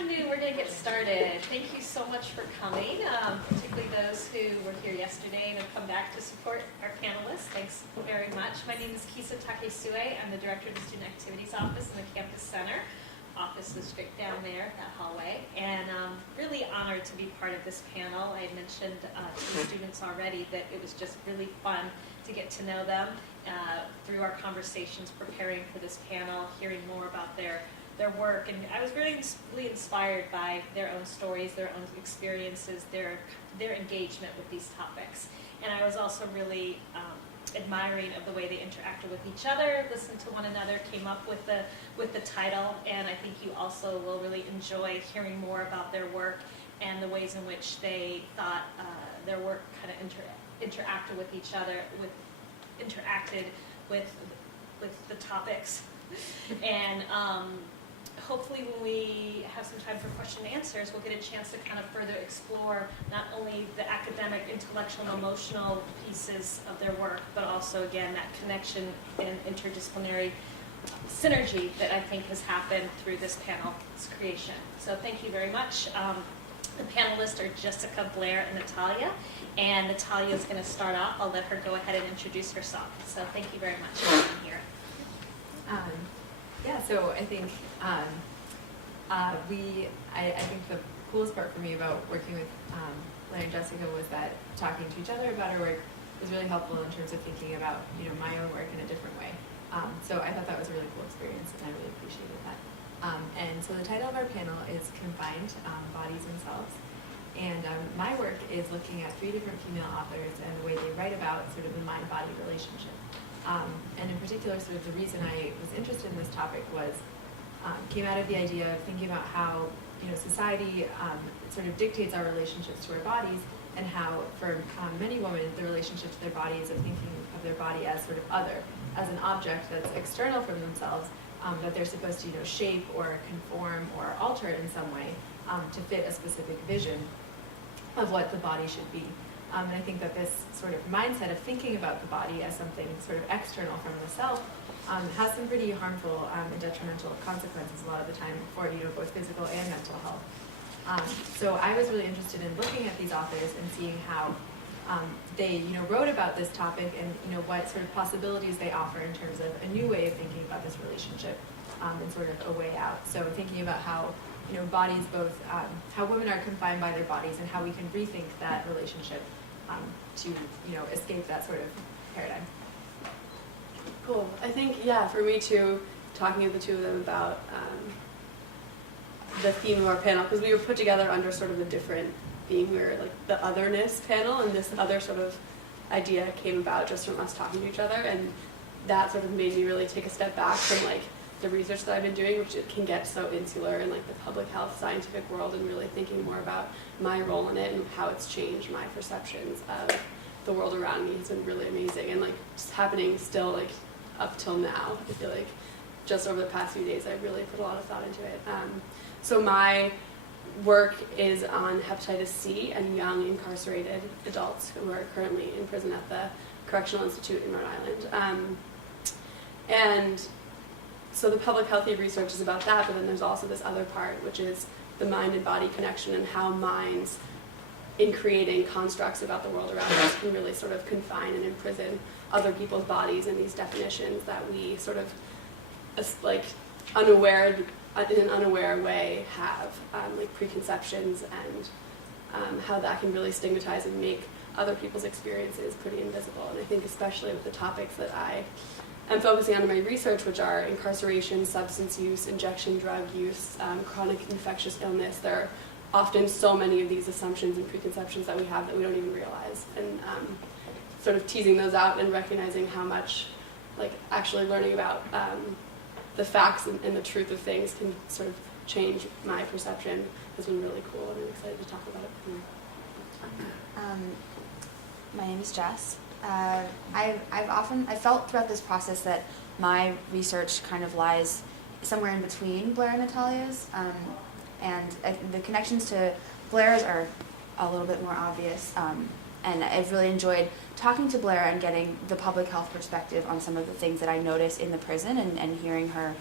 afternoon. We're going to get started. Thank you so much for coming, particularly those who were here yesterday and have come back to support our panelists. Thanks very much. My name is Kisa Takesue. I'm the Director of the Student Activities Office in the Campus Center. Office is straight down there, that hallway. And really honored to be part of this panel. I had mentioned to the students already that it was just really fun to get to know them through our conversations preparing for this panel, hearing more about their work, and I was really inspired by their own stories, their own experiences, their engagement with these topics. And I was also really admiring of the way they interacted with each other, listened to one another, came up with the title, and I think you also will really enjoy hearing more about their work and the ways in which they thought their work kind of interacted with each other, interacted with the topics. And hopefully when we have some time for question and answers, we'll get a chance to kind of further explore not only the academic, intellectual, and emotional pieces of their work, but also, again, that connection and interdisciplinary synergy that I think has happened through this panel's creation. So thank you very much. The panelists are Jessica, Blair, and Natalia. And Natalia is going to start off. I'll let her go ahead and introduce herself. So thank you very much for being here. Yeah, so I think I think the coolest part for me about working with Blair and Jessica was that talking to each other about our work was really helpful in terms of thinking about my own work in a different way. So I thought that was a really cool experience, and I really appreciated that. And so the title of our panel is Confined, Bodies and Selves. And my work is looking at 3 different female authors and the way they write about sort of the mind-body relationship. And in particular, sort of the reason I was interested in this topic was came out of the idea of thinking about how society sort of dictates our relationships to our bodies, and how for many women the relationship to their body is of thinking of their body as sort of other, as an object that's external from themselves, that they're supposed to shape or conform or alter in some way to fit a specific vision of what the body should be. And I think that this sort of mindset of thinking about the body as something sort of external from the self has some pretty harmful and detrimental consequences a lot of the time for both physical and mental health. So I was really interested in looking at these authors and seeing how they wrote about this topic, and what sort of possibilities they offer in terms of a new way of thinking about this relationship and sort of a way out. So thinking about how bodies both, how women are confined by their bodies, and how we can rethink that relationship to escape that sort of paradigm. Cool. I think, yeah, for me too, talking to the two of them about the theme of our panel, because we were put together under sort of a different theme. We were like the otherness panel, and this other sort of idea came about just from us talking to each other, and that sort of made me really take a step back from like the research that I've been doing, which it can get so insular in like the public health scientific world, and really thinking more about my role in it and how it's changed my perceptions of the world around me has been really amazing, and like just happening still like up till now. I feel like just over the past few days I really put a lot of thought into it. So my work is on hepatitis C and young incarcerated adults who are currently in prison at the Correctional Institute in Rhode Island. And so the public health research is about that, but then there's also this other part, which is the mind and body connection, and how minds, in creating constructs about the world around us, can really sort of confine and imprison other people's bodies in these definitions that we sort of, like, in an unaware way have, like preconceptions, and how that can really stigmatize and make other people's experiences pretty invisible. And I think especially with the topics that I'm focusing on in my research, which are incarceration, substance use, injection drug use, chronic infectious illness, there are often so many of these assumptions and preconceptions that we have that we don't even realize. And sort of teasing those out and recognizing how much, like, actually learning about the facts and the truth of things can sort of change my perception has been really cool, and I'm excited to talk about it. My name is Jess. I've felt throughout this process that my research kind of lies somewhere in between Blair and Natalia's, and the connections to Blair's are a little bit more obvious, and I've really enjoyed talking to Blair and getting the public health perspective on some of the things that I notice in the prison, and hearing her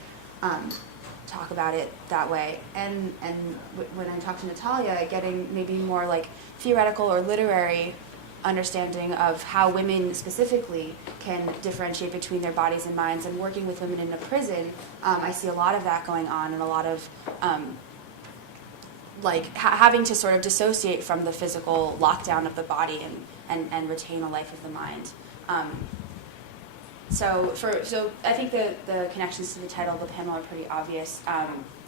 talk about it that way. And when I talk to Natalia, getting maybe more like theoretical or literary understanding of how women specifically can differentiate between their bodies and minds, and working with women in a prison, I see a lot of that going on, and a lot of having to sort of dissociate from the physical lockdown of the body and retain a life of the mind. So I think the connections to the title of the panel are pretty obvious.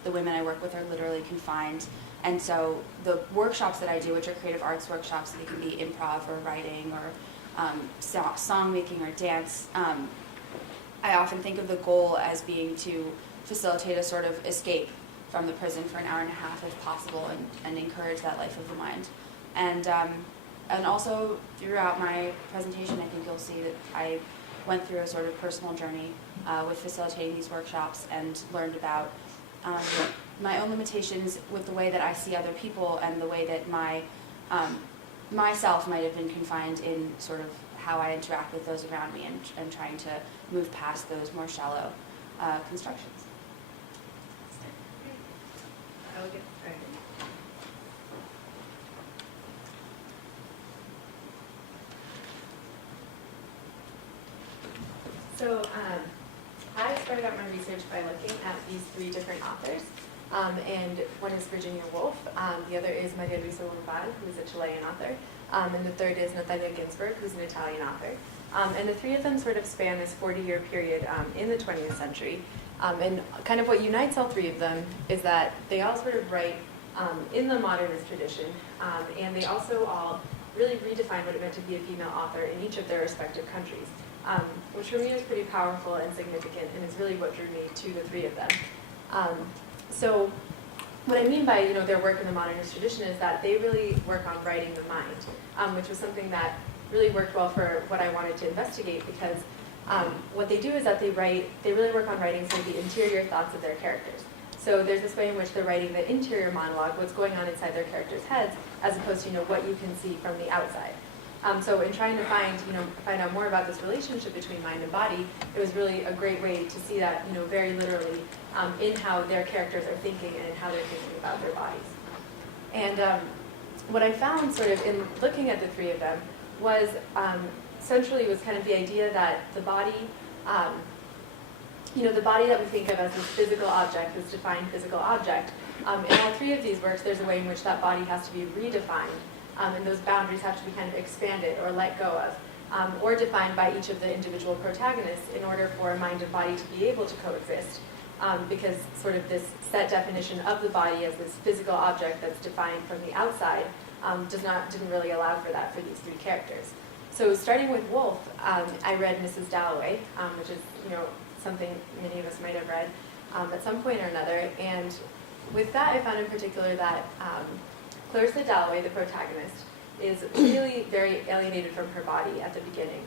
The women I work with are literally confined. And so the workshops that I do, which are creative arts workshops, they can be improv or writing or song making or dance, I often think of the goal as being to facilitate a sort of escape from the prison for an hour and a half if possible, and encourage that life of the mind. And also throughout my presentation, I think you'll see that I went through a sort of personal journey with facilitating these workshops, and learned about my own limitations with the way that I see other people, and the way that myself might have been confined in sort of how I interact with those around me, and trying to move past those more shallow constructions. I will get started. So I started out my research by looking at these 3 different authors. And one is Virginia Woolf, the other is Maria Luisa Lombard, who is a Chilean author, and the third is Natalia Ginsburg, who's an Italian author. And the 3 of them sort of span this 40-year period in the 20th century. And kind of what unites all 3 of them is that they all sort of write in the modernist tradition, and they also all really redefine what it meant to be a female author in each of their respective countries, which for me was pretty powerful and significant, and is really what drew me to the 3 of them. So what I mean by their work in the modernist tradition is that they really work on writing the mind, which was something that really worked well for what I wanted to investigate, because what they do is that they really work on writing some of the interior thoughts of their characters. So there's this way in which they're writing the interior monologue, what's going on inside their characters' heads, as opposed to what you can see from the outside. So in trying to find out more about this relationship between mind and body, it was really a great way to see that, very literally in how their characters are thinking and in how they're thinking about their bodies. And what I found sort of in looking at the 3 of them was centrally was kind of the idea that the body, the body that we think of as this physical object, this defined physical object, in all 3 of these works, there's a way in which that body has to be redefined. And those boundaries have to be kind of expanded or let go of, or defined by each of the individual protagonists in order for mind and body to be able to coexist. Because sort of this set definition of the body as this physical object that's defined from the outside didn't really allow for that for these 3 characters. So starting with Woolf, I read Mrs. Dalloway, which is something many of us might have read at some point or another. And with that, I found in particular that Clarissa Dalloway, the protagonist, is really very alienated from her body at the beginning.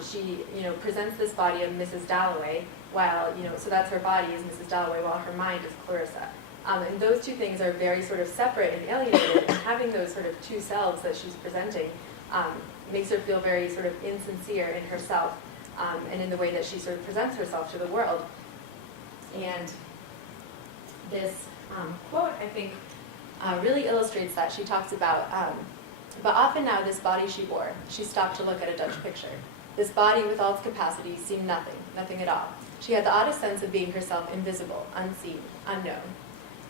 She, presents this body of Mrs. Dalloway, while, so that's her body is Mrs. Dalloway, while her mind is Clarissa. And those 2 things are very sort of separate and alienated, and having those sort of 2 selves that she's presenting makes her feel very sort of insincere in herself, and in the way that she sort of presents herself to the world. And this quote, I think, really illustrates that. She talks about, but often now this body she wore, she stopped to look at a Dutch picture. This body with all its capacities seemed nothing at all. She had the oddest sense of being herself invisible, unseen, unknown.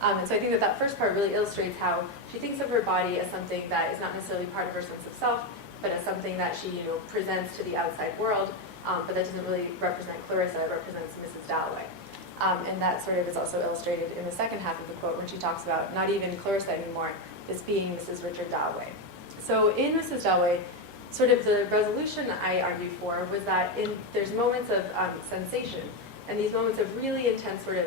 And so I think that first part really illustrates how she thinks of her body as something that is not necessarily part of her sense of self, but as something that she presents to the outside world, but that doesn't really represent Clarissa, it represents Mrs. Dalloway. And that sort of is also illustrated in the second half of the quote when she talks about not even Clarissa anymore, this being Mrs. Richard Dalloway. So in Mrs. Dalloway, sort of the resolution I argued for was that there's moments of sensation, and these moments of really intense sort of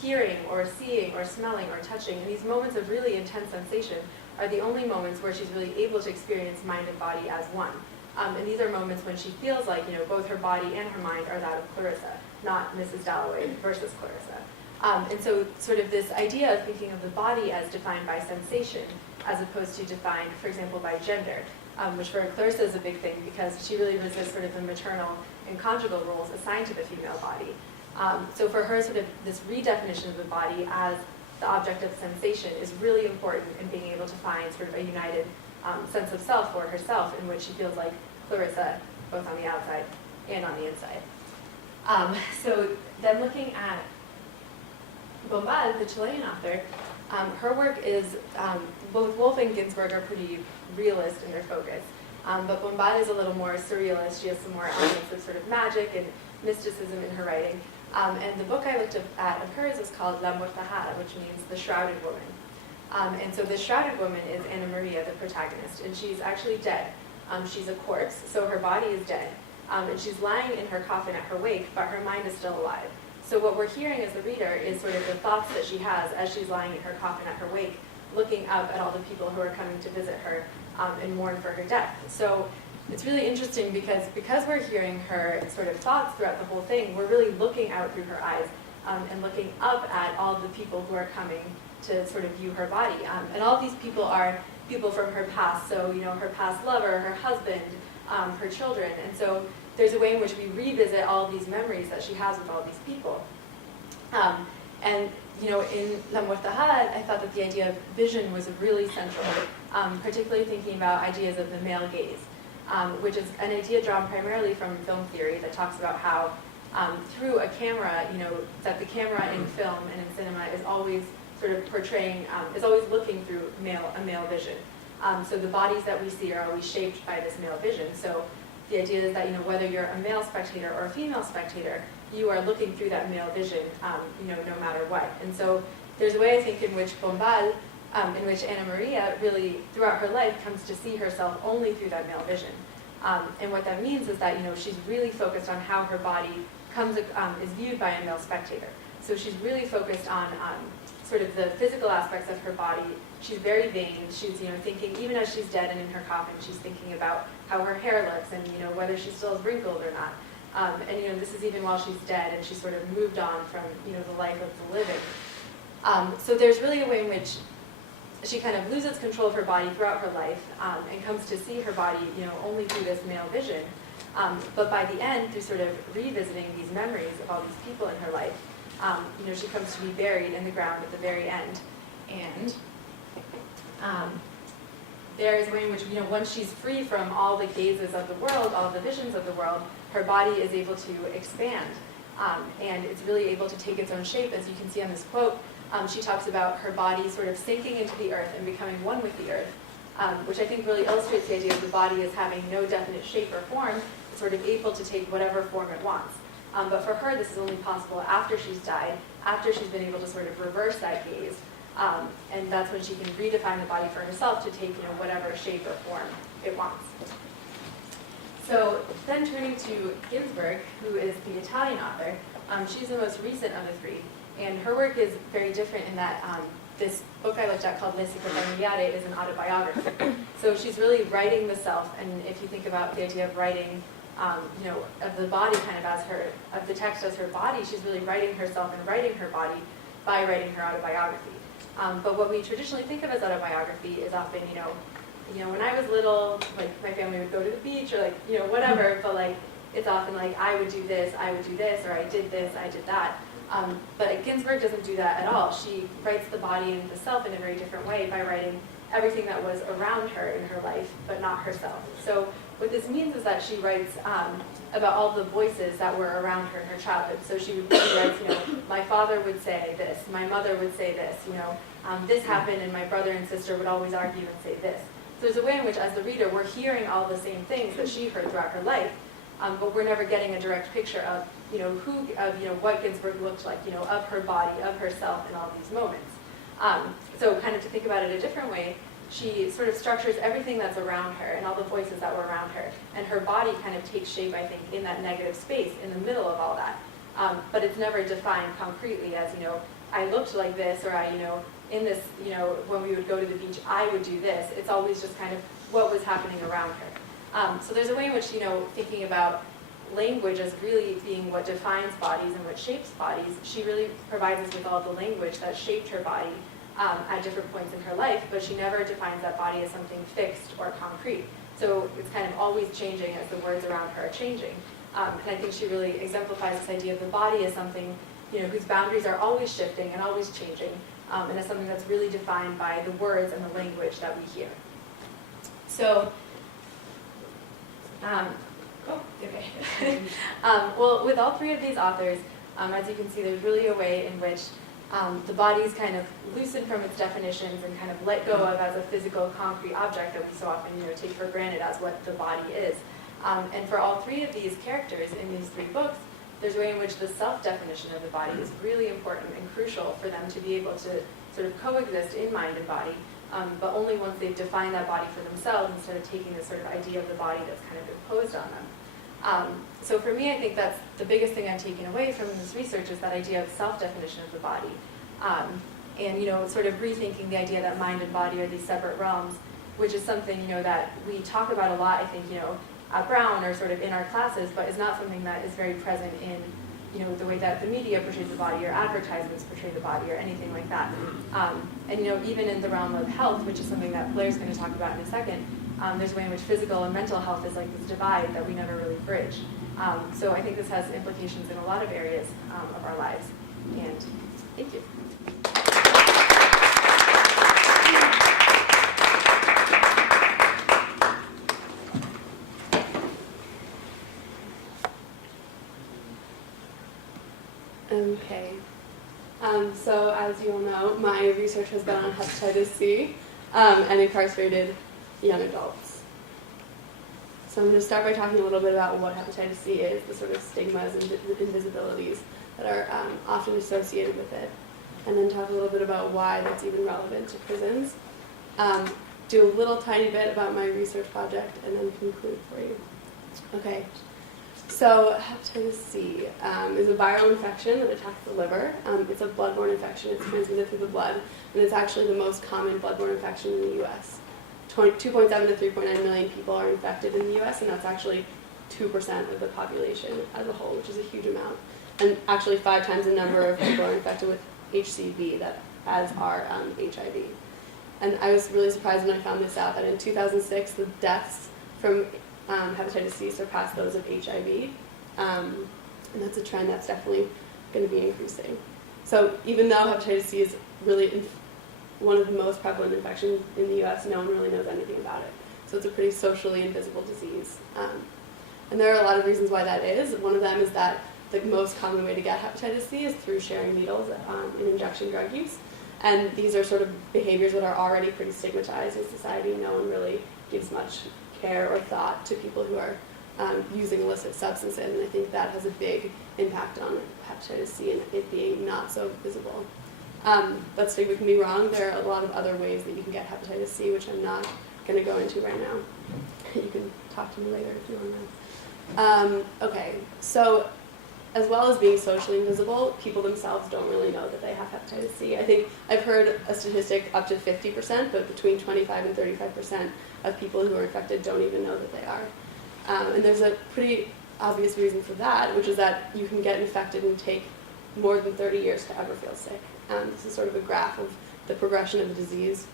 hearing or seeing or smelling or touching, and these moments of really intense sensation are the only moments where she's really able to experience mind and body as one. And these are moments when she feels like, both her body and her mind are that of Clarissa, not Mrs. Dalloway versus Clarissa. And so sort of this idea of thinking of the body as defined by sensation as opposed to defined, for example, by gender, which for Clarissa is a big thing because she really resists sort of the maternal and conjugal roles assigned to the female body. So for her, sort of this redefinition of the body as the object of sensation is really important in being able to find sort of a united sense of self for herself, in which she feels like Clarissa, both on the outside and on the inside. So then looking at Bombal, the Chilean author, her work is, both Woolf and Ginsberg are pretty realist in their focus, but Bombal is a little more surrealist. She has some more elements of sort of magic and mysticism in her writing. And the book I looked at of hers is called La Mortajada, which means the shrouded woman. And so the shrouded woman is Ana Maria, the protagonist, and she's actually dead. She's a corpse, so her body is dead. And she's lying in her coffin at her wake, but her mind is still alive. So what we're hearing as the reader is sort of the thoughts that she has as she's lying in her coffin at her wake, looking up at all the people who are coming to visit her and mourn for her death. So it's really interesting because we're hearing her sort of thoughts throughout the whole thing, we're really looking out through her eyes and looking up at all the people who are coming to sort of view her body. And all of these people are people from her past, so her past lover, her husband, her children. And so there's a way in which we revisit all of these memories that she has with all these people. And in La Mortajada, I thought that the idea of vision was really central, particularly thinking about ideas of the male gaze, which is an idea drawn primarily from film theory that talks about how through a camera, that the camera in film and in cinema is always sort of portraying, is always looking through a male vision. So the bodies that we see are always shaped by this male vision. So the idea is that whether you're a male spectator or a female spectator, you are looking through that male vision, no matter what. And so there's a way, I think, in which Bombal, in which Ana Maria really, throughout her life, comes to see herself only through that male vision. And what that means is that she's really focused on how her body is viewed by a male spectator. So she's really focused on sort of the physical aspects of her body. She's very vain. She's thinking, even as she's dead and in her coffin, she's thinking about how her hair looks and whether she still is wrinkled or not. And this is even while she's dead and she's sort of moved on from the life of the living. So there's really a way in which she kind of loses control of her body throughout her life and comes to see her body only through this male vision. But by the end, through sort of revisiting these memories of all these people in her life, she comes to be buried in the ground at the very end. And there is a way in which, once she's free from all the gazes of the world, all the visions of the world, her body is able to expand. And it's really able to take its own shape. As you can see on this quote, she talks about her body sort of sinking into the earth and becoming one with the earth, which I think really illustrates the idea of the body as having no definite shape or form, it's sort of able to take whatever form it wants. But for her, this is only possible after she's died, after she's been able to sort of reverse that gaze. And that's when she can redefine the body for herself to take whatever shape or form it wants. So then turning to Ginsberg, who is the Italian author, she's the most recent of the three. And her work is very different in that this book I looked at called Le Psicofamiliare is an autobiography. So she's really writing the self, and if you think about the idea of writing, of the body kind of of the text as her body, she's really writing herself and writing her body by writing her autobiography. But what we traditionally think of as autobiography is often, when I was little, like my family would go to the beach or whatever, but it's often I would do this, or I did this, I did that. But Ginsberg doesn't do that at all. She writes the body and the self in a very different way by writing everything that was around her in her life, but not herself. So what this means is that she writes about all the voices that were around her in her childhood. So she writes, my father would say this, my mother would say this, this happened and my brother and sister would always argue and say this. So there's a way in which, as the reader, we're hearing all the same things that she heard throughout her life, but we're never getting a direct picture of, what Ginsberg looked like, of her body, of herself in all these moments. So kind of to think about it a different way, she sort of structures everything that's around her and all the voices that were around her. And her body kind of takes shape, I think, in that negative space in the middle of all that. But it's never defined concretely as, I looked like this, or I, in this, when we would go to the beach, I would do this. It's always just kind of what was happening around her. So there's a way in which, thinking about language as really being what defines bodies and what shapes bodies, she really provides us with all the language that shaped her body at different points in her life, but she never defines that body as something fixed or concrete. So it's kind of always changing as the words around her are changing. And I think she really exemplifies this idea of the body as something, whose boundaries are always shifting and always changing, and as something that's really defined by the words and the language that we hear. So, well, with all three of these authors, as you can see, there's really a way in which the body is kind of loosened from its definitions and kind of let go of as a physical, concrete object that we so often, take for granted as what the body is. And for all three of these characters in these three books, there's a way in which the self-definition of the body is really important and crucial for them to be able to sort of coexist in mind and body, but only once they've defined that body for themselves instead of taking this sort of idea of the body that's kind of imposed on them. So for me, I think that's the biggest thing I've taken away from this research is that idea of self-definition of the body. And, sort of rethinking the idea that mind and body are these separate realms, which is something, that we talk about a lot, I think, at Brown or sort of in our classes, but is not something that is very present in, the way that the media portrays the body or advertisements portray the body or anything like that. And, even in the realm of health, which is something that Blair's going to talk about in a second, there's a way in which physical and mental health is like this divide that we never really bridge. So I think this has implications in a lot of areas of our lives. And thank you. Okay. So as you all know, my research has been on hepatitis C and incarcerated young adults. So I'm going to start by talking a little bit about what hepatitis C is, the sort of stigmas and invisibilities that are often associated with it, and then talk a little bit about why that's even relevant to prisons. Do a little tiny bit about my research project, and then conclude for you. Okay. So hepatitis C is a viral infection that attacks the liver. It's a bloodborne infection. It's transmitted through the blood, and it's actually the most common bloodborne infection in the U.S. 2.7 to 3.9 million people are infected in the U.S., and that's actually 2% of the population as a whole, which is a huge amount. And actually 5 times the number of people are infected with HCV as are HIV. And I was really surprised when I found this out, that in 2006, the deaths from hepatitis C surpassed those of HIV. And that's a trend that's definitely going to be increasing. So even though hepatitis C is really one of the most prevalent infections in the U.S., no one really knows anything about it. So it's a pretty socially invisible disease. And there are a lot of reasons why that is. One of them is that the most common way to get hepatitis C is through sharing needles in injection drug use. And these are sort of behaviors that are already pretty stigmatized in society. No one really gives much care or thought to people who are using illicit substances, and I think that has a big impact on hepatitis C and it being not so visible. That stigma can be wrong. There are a lot of other ways that you can get hepatitis C, which I'm not going to go into right now. You can talk to me later if you want to. Okay, so as well as being socially invisible, people themselves don't really know that they have hepatitis C. I think I've heard a statistic up to 50%, but between 25 and 35% of people who are infected don't even know that they are. And there's a pretty obvious reason for that, which is that you can get infected and take more than 30 years to ever feel sick. This is sort of a graph of the progression of the disease.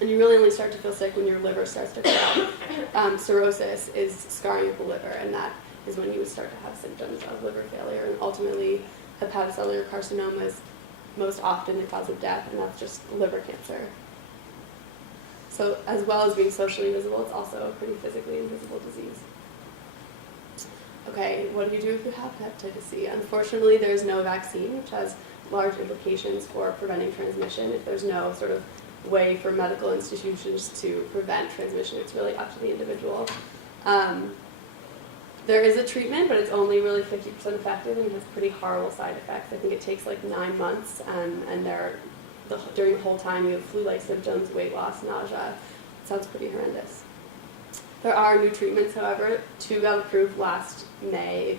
And you really only start to feel sick when your liver starts to fail. Cirrhosis is scarring of the liver, and that is when you would start to have symptoms of liver failure. And ultimately, hepatocellular carcinoma is most often the cause of death, and that's just liver cancer. So as well as being socially invisible, it's also a pretty physically invisible disease. Okay, what do you do if you have hepatitis C? Unfortunately, there's no vaccine, which has large implications for preventing transmission. If there's no sort of way for medical institutions to prevent transmission, it's really up to the individual. There is a treatment, but it's only really 50% effective and has pretty horrible side effects. I think it takes like 9 months, and during the whole time you have flu-like symptoms, weight loss, nausea. It sounds pretty horrendous. There are new treatments, however. 2 got approved last May,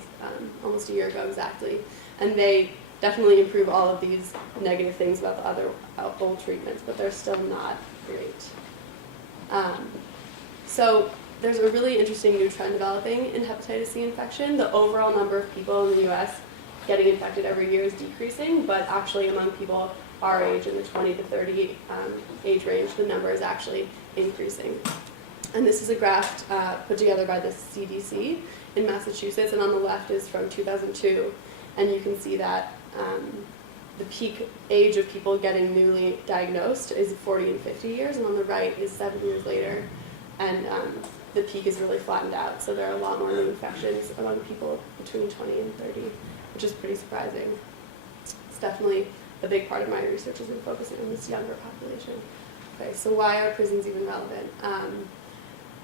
almost a year ago exactly, and they definitely improve all of these negative things about the other old treatments, but they're still not great. So there's a really interesting new trend developing in hepatitis C infection. The overall number of people in the U.S. getting infected every year is decreasing, but actually among people our age, in the 20 to 30 age range, the number is actually increasing. And this is a graph put together by the CDC in Massachusetts, and on the left is from 2002, and you can see that the peak age of people getting newly diagnosed is 40 and 50 years, and on the right is 7 years later, and the peak is really flattened out, so there are a lot more new infections among people between 20 and 30, which is pretty surprising. It's definitely a big part of my research has been focusing on this younger population. Okay, so why are prisons even relevant?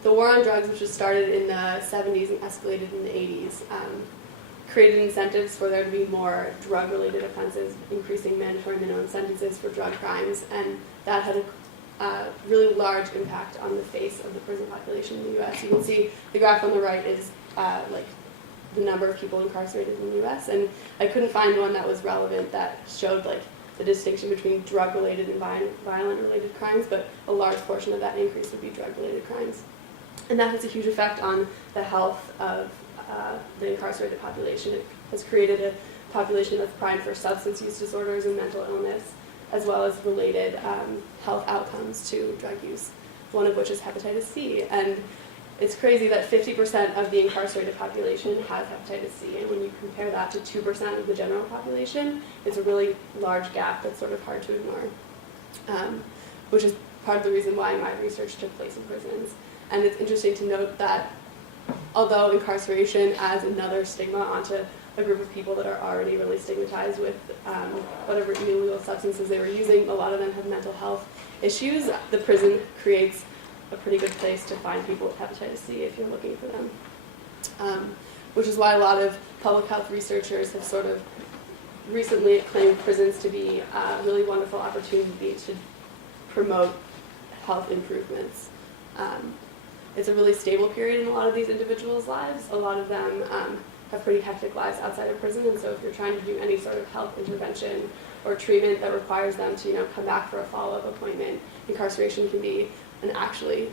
The war on drugs, which was started in the 70s and escalated in the 80s, created incentives for there to be more drug-related offenses, increasing mandatory minimum sentences for drug crimes, and that had a really large impact on the face of the prison population in the U.S. You can see the graph on the right is like the number of people incarcerated in the U.S., and I couldn't find one that was relevant that showed like the distinction between drug-related and violent-related crimes, but a large portion of that increase would be drug-related crimes. And that has a huge effect on the health of the incarcerated population. It has created a population that's primed for substance use disorders and mental illness, as well as related health outcomes to drug use, one of which is hepatitis C. And it's crazy that 50% of the incarcerated population has hepatitis C, and when you compare that to 2% of the general population, it's a really large gap that's sort of hard to ignore, which is part of the reason why my research took place in prisons. And it's interesting to note that although incarceration adds another stigma onto a group of people that are already really stigmatized with whatever illegal substances they were using, a lot of them have mental health issues. The prison creates a pretty good place to find people with hepatitis C if you're looking for them. Which is why a lot of public health researchers have sort of recently claimed prisons to be a really wonderful opportunity to promote health improvements. It's a really stable period in a lot of these individuals' lives. A lot of them have pretty hectic lives outside of prison, and so if you're trying to do any sort of health intervention or treatment that requires them to, come back for a follow-up appointment, incarceration can be an actually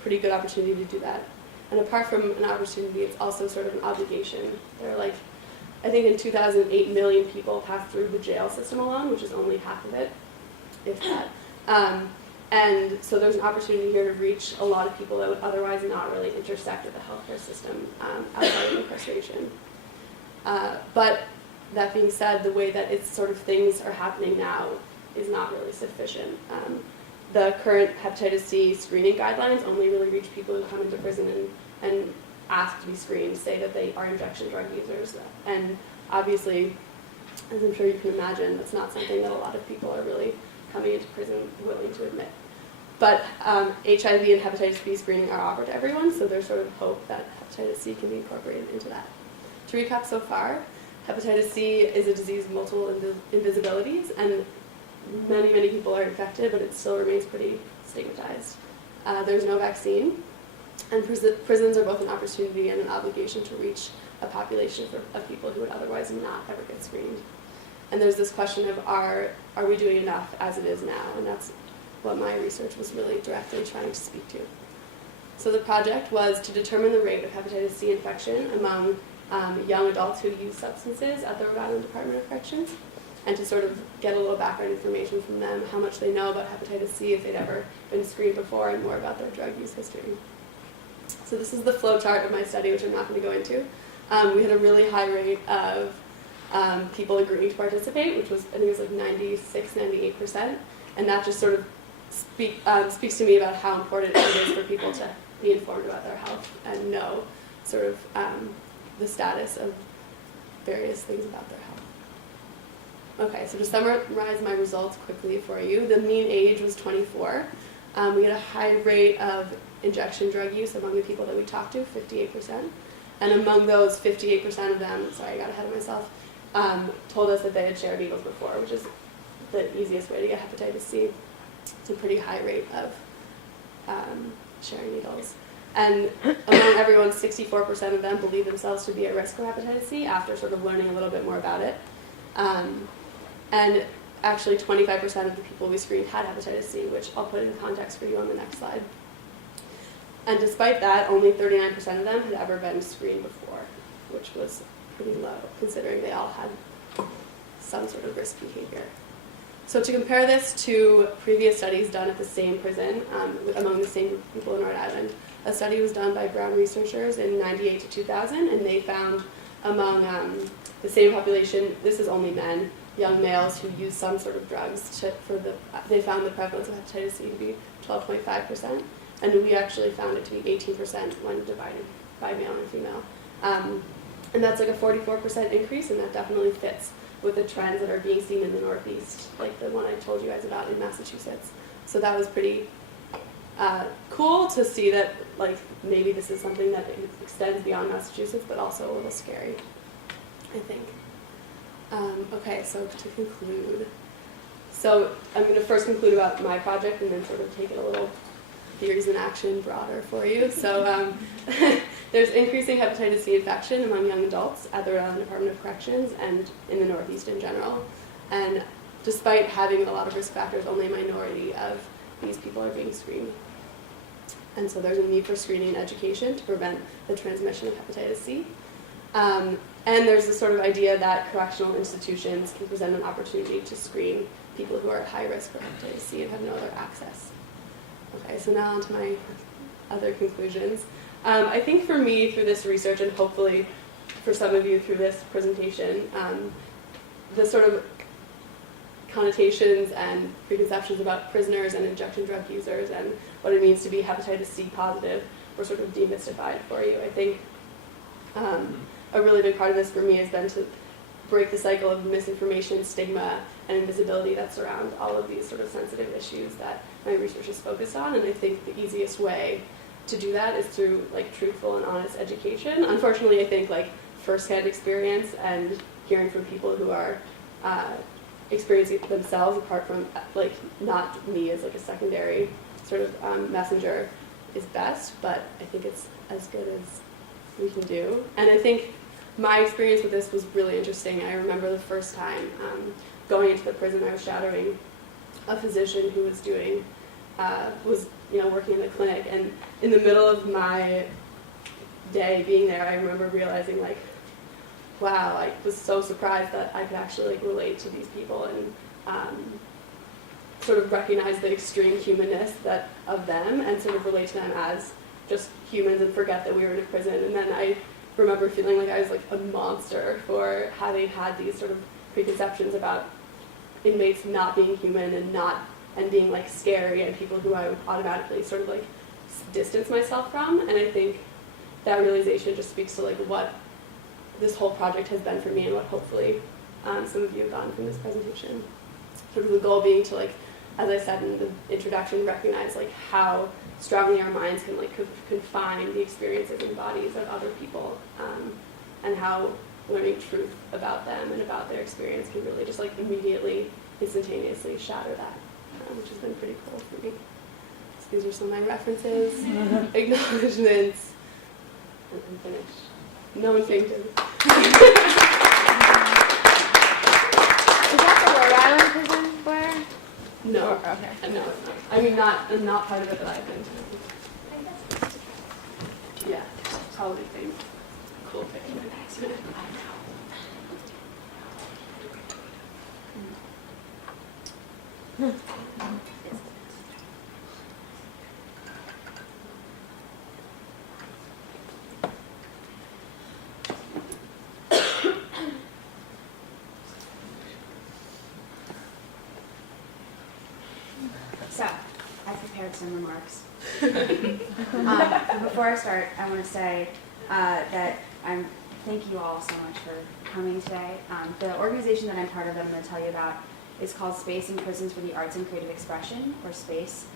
pretty good opportunity to do that. And apart from an opportunity, it's also sort of an obligation. There are like, I think in 2008, 8 million people passed through the jail system alone, which is only half of it, if that. And so there's an opportunity here to reach a lot of people that would otherwise not really intersect with the healthcare system outside of incarceration. But that being said, the way that it's sort of things are happening now is not really sufficient. The current hepatitis C screening guidelines only really reach people who come into prison and ask to be screened, say that they are injection drug users. And obviously, as I'm sure you can imagine, that's not something that a lot of people are really coming into prison willing to admit. But HIV and hepatitis B screening are offered to everyone, so there's sort of hope that hepatitis C can be incorporated into that. To recap so far, hepatitis C is a disease of multiple invisibilities, and many people are infected, but it still remains pretty stigmatized. There's no vaccine, and prisons are both an opportunity and an obligation to reach a population of people who would otherwise not ever get screened. And there's this question of are we doing enough as it is now, and that's what my research was really directly trying to speak to. So the project was to determine the rate of hepatitis C infection among young adults who use substances at the Rhode Island Department of Corrections, and to sort of get a little background information from them, how much they know about hepatitis C, if they'd ever been screened before, and more about their drug use history. So this is the flow chart of my study, which I'm not going to go into. We had a really high rate of people agreeing to participate, which was, I think it was like 96-98%, and that just sort of speaks to me about how important it is for people to be informed about their health and know sort of the status of various things about their health. Okay, so to summarize my results quickly for you, the mean age was 24. We had a high rate of injection drug use among the people that we talked to, 58%. And among those, 58% of them, sorry, I got ahead of myself, told us that they had shared needles before, which is the easiest way to get hepatitis C. It's a pretty high rate of sharing needles. And among everyone, 64% of them believe themselves to be at risk for hepatitis C after sort of learning a little bit more about it. And actually 25% of the people we screened had hepatitis C, which I'll put in context for you on the next slide. And despite that, only 39% of them had ever been screened before, which was pretty low, considering they all had some sort of risk behavior. So to compare this to previous studies done at the same prison among the same group of people in Rhode Island, a study was done by Brown researchers in 98 to 2000, and they found among the same population, this is only men, young males who use some sort of drugs they found the prevalence of hepatitis C to be 12.5%, and we actually found it to be 18% when divided by male and female. And that's like a 44% increase, and that definitely fits with the trends that are being seen in the Northeast, like the one I told you guys about in Massachusetts. So that was pretty cool to see that, like, maybe this is something that extends beyond Massachusetts, but also a little scary, I think. Okay, so to conclude. So I'm going to first conclude about my project and then sort of take it a little theories in action broader for you. So there's increasing hepatitis C infection among young adults at the Rhode Island Department of Corrections and in the Northeast in general. And despite having a lot of risk factors, only a minority of these people are being screened. And so there's a need for screening and education to prevent the transmission of hepatitis C. And there's this sort of idea that correctional institutions can present an opportunity to screen people who are at high risk for hepatitis C and have no other access. Okay, so now on to my other conclusions. I think for me, through this research, and hopefully for some of you through this presentation, the sort of connotations and preconceptions about prisoners and injection drug users and what it means to be hepatitis C positive were sort of demystified for you. I think a really big part of this for me has been to break the cycle of misinformation, stigma, and invisibility that surround all of these sort of sensitive issues that my research is focused on. And I think the easiest way to do that is through like truthful and honest education. Unfortunately, I think like firsthand experience and hearing from people who are experiencing it themselves, apart from like not me as like a secondary sort of messenger, is best. But I think it's as good as we can do. And I think my experience with this was really interesting. I remember the first time going into the prison, I was shadowing a physician who was doing, working in the clinic, and in the middle of my day being there, I remember realizing like, wow, I was so surprised that I could actually like relate to these people and sort of recognize the extreme humanness of them and sort of relate to them as just humans and forget that we were in a prison. And then I remember feeling like I was like a monster for having had these sort of preconceptions about inmates not being human and being like scary and people who I would automatically sort of like distance myself from. And I think that realization just speaks to like what this whole project has been for me and what hopefully some of you have gotten from this presentation. Sort of the goal being to, like, as I said in the introduction, recognize like how strongly our minds can like confine the experiences and bodies of other people, and how learning truth about them and about their experience can really just like immediately, instantaneously shatter that, which has been pretty cool for me. So these are some of my references, acknowledgements, and I'm finished. No one fainted. Is that the Rhode Island prison, Blair? No. Oh, okay. No, it's not. I mean, not part of it that I've been to. Yeah, probably think. Cool picture. So, I prepared some remarks. But before I start, I want to say that thank you all so much for coming today. The organization that I'm part of that I'm going to tell you about is called Space in Prisons for the Arts and Creative Expression, or SPACE.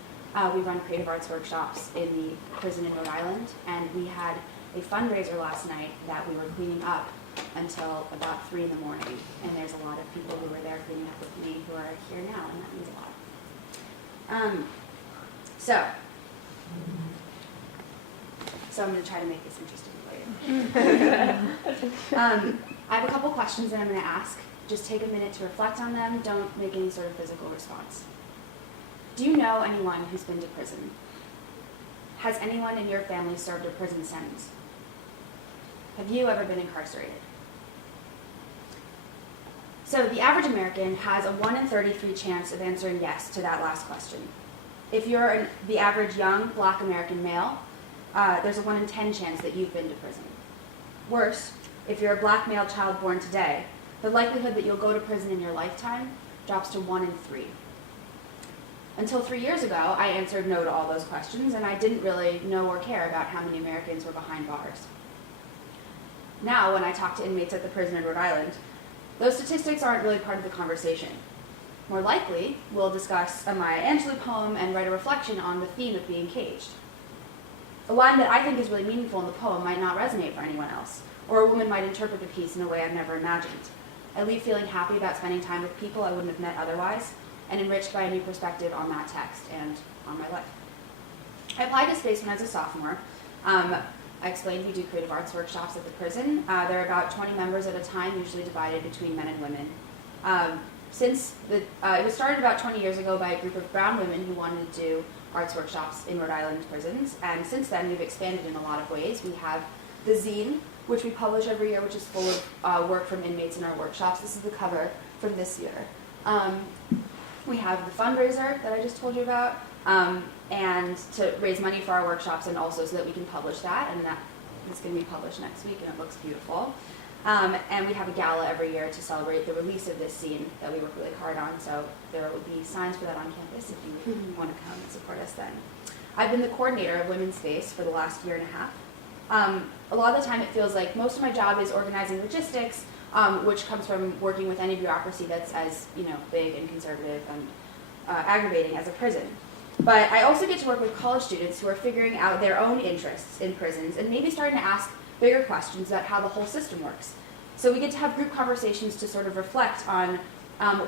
We run creative arts workshops in the prison in Rhode Island, and we had a fundraiser last night that we were cleaning up until about 3 in the morning, and there's a lot of people who were there cleaning up with me who are here now, and that means a lot. So I'm going to try to make this interesting for you. I have a couple questions that I'm going to ask. Just take a minute to reflect on them. Don't make any sort of physical response. Do you know anyone who's been to prison? Has anyone in your family served a prison sentence? Have you ever been incarcerated? So the average American has a 1 in 33 chance of answering yes to that last question. If you're the average young Black American male, there's a 1 in 10 chance that you've been to prison. Worse, if you're a Black male child born today, the likelihood that you'll go to prison in your lifetime drops to 1 in 3. Until 3 years ago, I answered no to all those questions, and I didn't really know or care about how many Americans were behind bars. Now, when I talk to inmates at the prison in Rhode Island, those statistics aren't really part of the conversation. More likely, we'll discuss a Maya Angelou poem and write a reflection on the theme of being caged. A line that I think is really meaningful in the poem might not resonate for anyone else, or a woman might interpret the piece in a way I've never imagined. I leave feeling happy about spending time with people I wouldn't have met otherwise, and enriched by a new perspective on that text and on my life. I applied to Space when I was a sophomore. I explained we do creative arts workshops at the prison. There are about 20 members at a time, usually divided between men and women. It was started about 20 years ago by a group of brown women who wanted to do arts workshops in Rhode Island prisons, and since then we've expanded in a lot of ways. We have the zine, which we publish every year, which is full of work from inmates in our workshops. This is the cover from this year. We have the fundraiser that I just told you about, and to raise money for our workshops, and also so that we can publish that, and that is going to be published next week, and it looks beautiful. And we have a gala every year to celebrate the release of this scene that we work really hard on, so there will be signs for that on campus if you want to come and support us then. I've been the coordinator of Women's Space for the last year and a half. A lot of the time it feels like most of my job is organizing logistics, which comes from working with any bureaucracy that's as big and conservative and aggravating as a prison. But I also get to work with college students who are figuring out their own interests in prisons and maybe starting to ask bigger questions about how the whole system works. So we get to have group conversations to sort of reflect on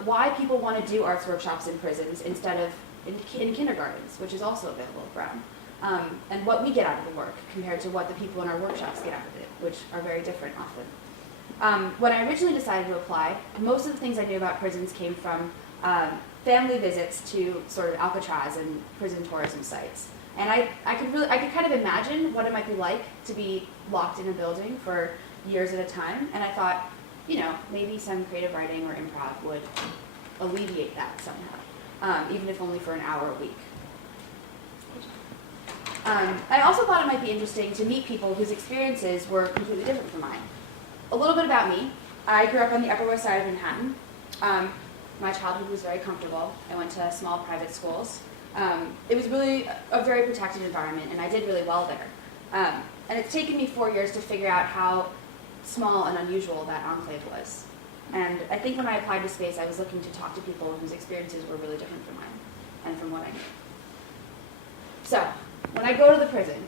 why people want to do arts workshops in prisons instead of in kindergartens, which is also available at Brown, and what we get out of the work compared to what the people in our workshops get out of it, which are very different often. When I originally decided to apply, most of the things I knew about prisons came from family visits to sort of Alcatraz and prison tourism sites. And I could kind of imagine what it might be like to be locked in a building for years at a time. And I thought, maybe some creative writing or improv would alleviate that somehow, even if only for an hour a week. I also thought it might be interesting to meet people whose experiences were completely different from mine. A little bit about me. I grew up on the Upper West Side of Manhattan. My childhood was very comfortable. I went to small private schools. It was really a very protected environment, and I did really well there. And it's taken me 4 years to figure out how small and unusual that enclave was. And I think when I applied to Space, I was looking to talk to people whose experiences were really different from mine and from what I knew. So, when I go to the prison,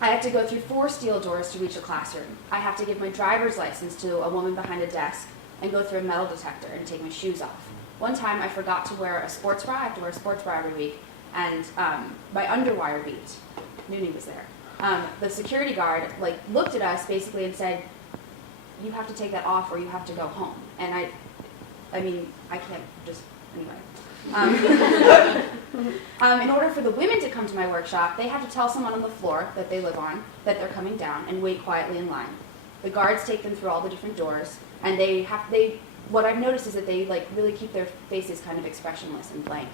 I have to go through 4 steel doors to reach a classroom. I have to give my driver's license to a woman behind a desk and go through a metal detector and take my shoes off. One time I forgot to wear a sports bra. I have to wear a sports bra every week, and my underwire beeped. Noonie was there. The security guard looked at us basically and said, "You have to take that off or you have to go home." And I can't just, anyway. In order for the women to come to my workshop, they have to tell someone on the floor that they live on that they're coming down and wait quietly in line. The guards take them through all the different doors, and what I've noticed is that they really keep their faces kind of expressionless and blank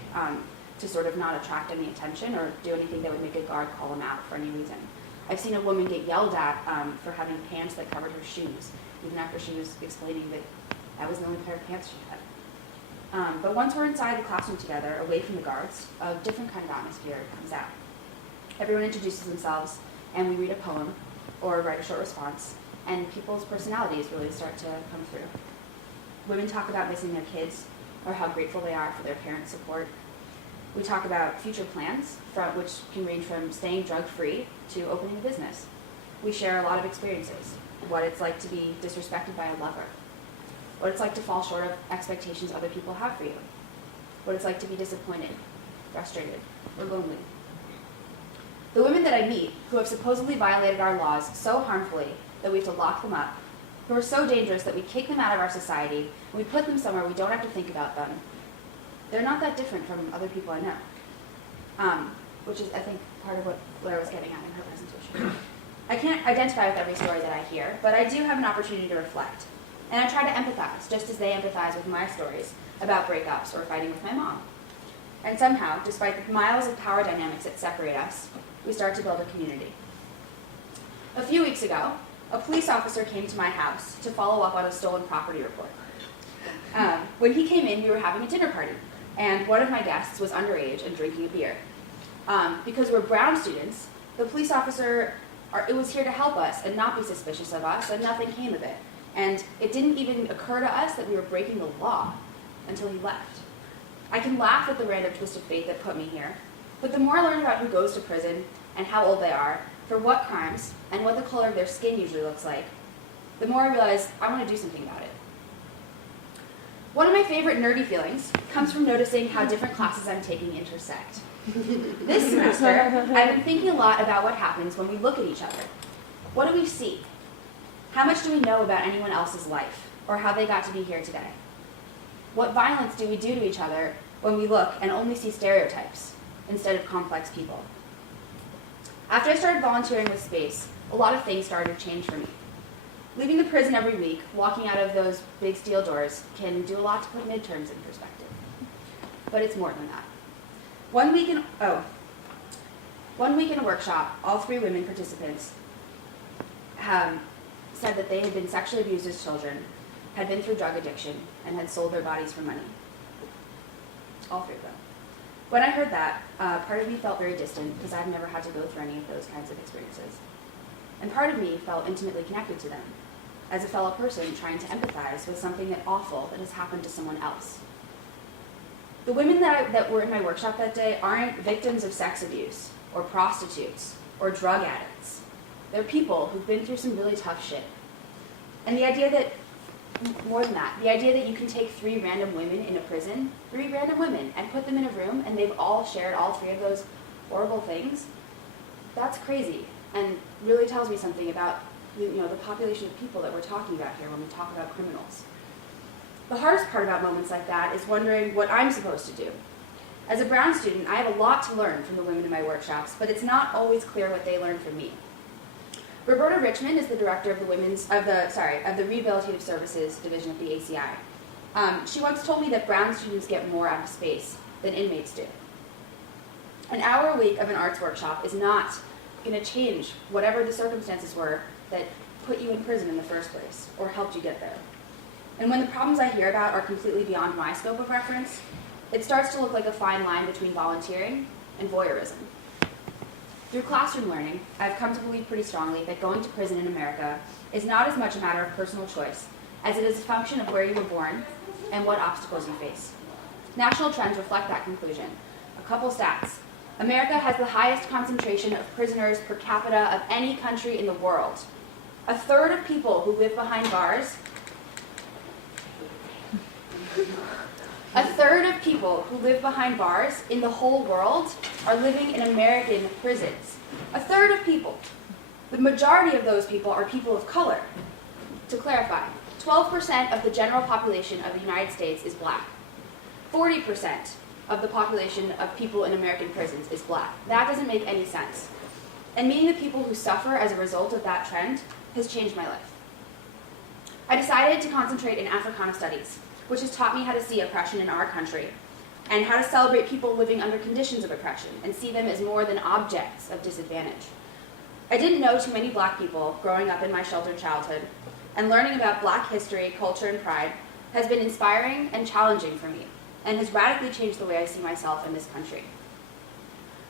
to sort of not attract any attention or do anything that would make a guard call them out for any reason. I've seen a woman get yelled at for having pants that covered her shoes, even after she was explaining that that was the only pair of pants she had. But once we're inside the classroom together, away from the guards, a different kind of atmosphere comes out. Everyone introduces themselves, and we read a poem or write a short response, and people's personalities really start to come through. Women talk about missing their kids or how grateful they are for their parents' support. We talk about future plans, which can range from staying drug-free to opening a business. We share a lot of experiences, what it's like to be disrespected by a lover, what it's like to fall short of expectations other people have for you, what it's like to be disappointed, frustrated, or lonely. The women that I meet, who have supposedly violated our laws so harmfully that we have to lock them up, who are so dangerous that we kick them out of our society, and we put them somewhere we don't have to think about them, they're not that different from other people I know, which is, I think, part of what Blair was getting at in her presentation. I can't identify with every story that I hear, but I do have an opportunity to reflect. And I try to empathize, just as they empathize with my stories about breakups or fighting with my mom. And somehow, despite the miles of power dynamics that separate us, we start to build a community. A few weeks ago, a police officer came to my house to follow up on a stolen property report. When he came in, we were having a dinner party, and one of my guests was underage and drinking a beer. Because we're Brown students, the police officer was here to help us and not be suspicious of us, and nothing came of it. And it didn't even occur to us that we were breaking the law until he left. I can laugh at the random twist of fate that put me here, but the more I learn about who goes to prison and how old they are, for what crimes, and what the color of their skin usually looks like, the more I realize I want to do something about it. One of my favorite nerdy feelings comes from noticing how different classes I'm taking intersect. This semester, I've been thinking a lot about what happens when we look at each other. What do we see? How much do we know about anyone else's life, or how they got to be here today? What violence do we do to each other when we look and only see stereotypes instead of complex people? After I started volunteering with Space, a lot of things started to change for me. Leaving the prison every week, walking out of those big steel doors, can do a lot to put midterms in perspective. But it's more than that. One week in a workshop, all 3 women participants said that they had been sexually abused as children, had been through drug addiction, and had sold their bodies for money. All 3 of them. When I heard that, part of me felt very distant because I've never had to go through any of those kinds of experiences. And part of me felt intimately connected to them, as a fellow person trying to empathize with something awful that has happened to someone else. The women that were in my workshop that day aren't victims of sex abuse, or prostitutes, or drug addicts. They're people who've been through some really tough shit. And the idea that, more than that, the idea that you can take 3 random women in a prison, 3 random women, and put them in a room, and they've all shared all 3 of those horrible things, that's crazy, and really tells me something about the population of people that we're talking about here when we talk about criminals. The hardest part about moments like that is wondering what I'm supposed to do. As a Brown student, I have a lot to learn from the women in my workshops, but it's not always clear what they learn from me. Roberta Richmond is the director of the Rehabilitative Services Division of the ACI. She once told me that Brown students get more out of space than inmates do. An hour a week of an arts workshop is not going to change whatever the circumstances were that put you in prison in the first place, or helped you get there. And when the problems I hear about are completely beyond my scope of reference, it starts to look like a fine line between volunteering and voyeurism. Through classroom learning, I've come to believe pretty strongly that going to prison in America is not as much a matter of personal choice as it is a function of where you were born and what obstacles you face. National trends reflect that conclusion. A couple stats. America has the highest concentration of prisoners per capita of any country in the world. A third of people who live behind bars in the whole world are living in American prisons. A third of people. The majority of those people are people of color. To clarify, 12% of the general population of the United States is black. 40% of the population of people in American prisons is black. That doesn't make any sense. And meeting the people who suffer as a result of that trend has changed my life. I decided to concentrate in Africana studies, which has taught me how to see oppression in our country, and how to celebrate people living under conditions of oppression and see them as more than objects of disadvantage. I didn't know too many black people growing up in my sheltered childhood, and learning about black history, culture, and pride has been inspiring and challenging for me, and has radically changed the way I see myself in this country.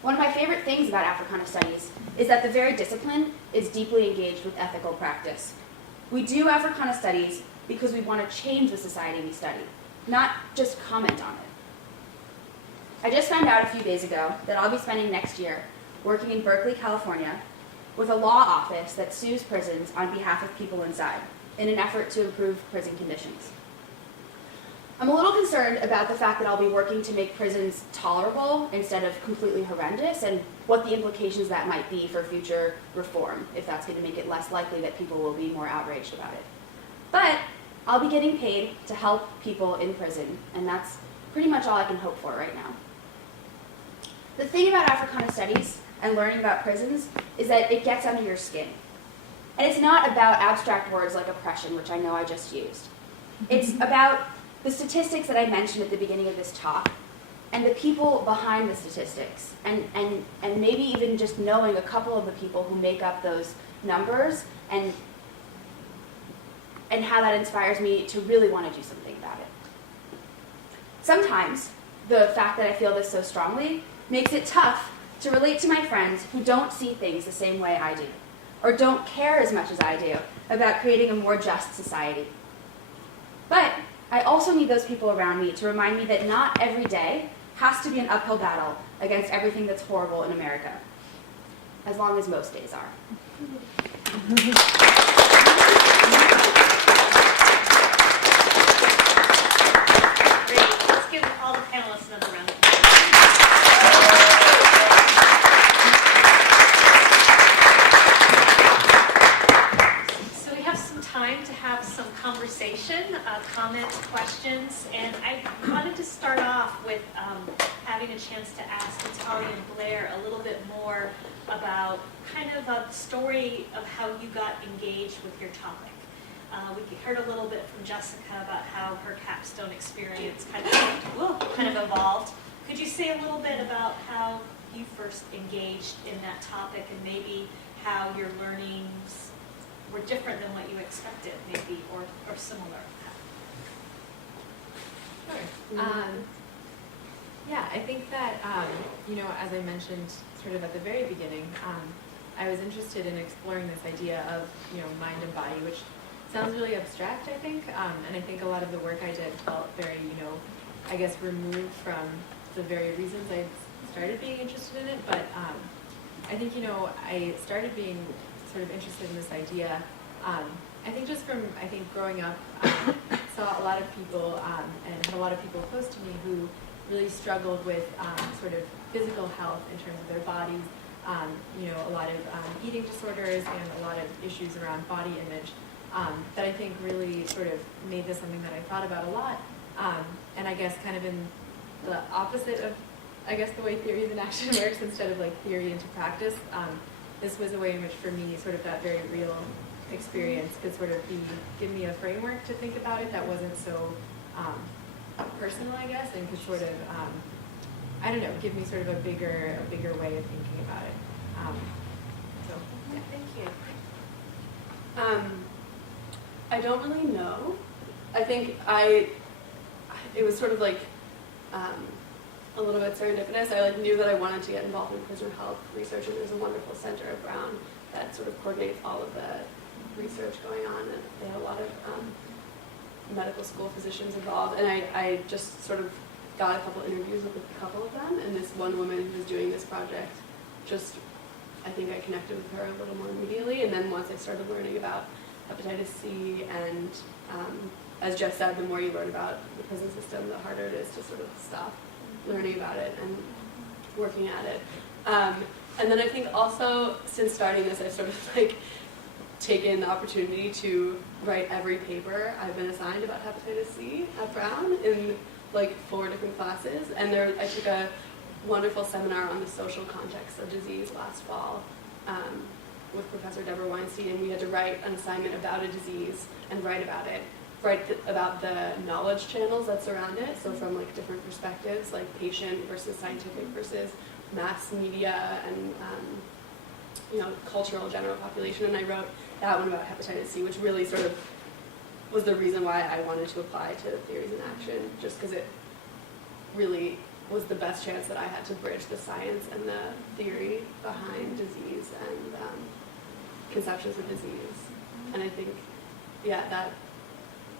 One of my favorite things about Africana studies is that the very discipline is deeply engaged with ethical practice. We do Africana studies because we want to change the society we study, not just comment on it. I just found out a few days ago that I'll be spending next year working in Berkeley, California, with a law office that sues prisons on behalf of people inside in an effort to improve prison conditions. I'm a little concerned about the fact that I'll be working to make prisons tolerable instead of completely horrendous, and what the implications that might be for future reform, if that's going to make it less likely that people will be more outraged about it. But I'll be getting paid to help people in prison, and that's pretty much all I can hope for right now. The thing about Africana studies and learning about prisons is that it gets under your skin. And it's not about abstract words like oppression, which I know I just used. It's about the statistics that I mentioned at the beginning of this talk, and the people behind the statistics, and maybe even just knowing a couple of the people who make up those numbers, and how that inspires me to really want to do something about it. Sometimes, the fact that I feel this so strongly makes it tough to relate to my friends who don't see things the same way I do, or don't care as much as I do about creating a more just society. But I also need those people around me to remind me that not every day has to be an uphill battle against everything that's horrible in America, as long as most days are. Great. Let's give all the panelists another round of applause. So we have some time to have some conversation, comments, questions, and I wanted to start off with having a chance to ask Natalia and Blair a little bit more about kind of a story of how you got engaged with your topic. We heard a little bit from Jessica about how her capstone experience kind of evolved. Could you say a little bit about how you first engaged in that topic and maybe how your learnings were different than what you expected, maybe, or similar? Sure. Yeah, I think that, as I mentioned sort of at the very beginning, I was interested in exploring this idea of, mind and body, which sounds really abstract, I think, and I think a lot of the work I did felt very, removed from the very reasons I started being interested in it, but I think, I started being sort of interested in this idea, I think just from, growing up, saw a lot of people, and had a lot of people close to me who really struggled with sort of physical health in terms of their bodies, a lot of eating disorders and a lot of issues around body image that I think really sort of made this something that I thought about a lot. And I guess kind of in the opposite of, the way theories in action works, instead of like theory into practice, this was a way in which for me sort of that very real experience could sort of give me a framework to think about it that wasn't so personal, and could sort of, give me sort of a bigger way of thinking about it. Thank you. I don't really know. I think it was sort of like a little bit serendipitous. I knew that I wanted to get involved in prisoner health research, and there's a wonderful center at Brown that sort of coordinates all of the research going on, and they have a lot of medical school physicians involved, and I just sort of got a couple interviews with a couple of them, and this one woman who was doing this project, I think I connected with her a little more immediately, and then once I started learning about hepatitis C, and as Jess said, the more you learn about the prison system, the harder it is to sort of stop learning about it and working at it. And then I think also, since starting this, I've sort of taken the opportunity to write every paper I've been assigned about hepatitis C at Brown in 4 different classes, and I took a wonderful seminar on the social context of disease last fall with Professor Deborah Weinstein, and we had to write an assignment about a disease and write about it, about the knowledge channels that surround it, so from different perspectives, like patient versus scientific versus mass media and cultural general population, and I wrote that one about hepatitis C, which really sort of was the reason why I wanted to apply to theories in action, just because it really was the best chance that I had to bridge the science and the theory behind disease and conceptions of disease. And I think, that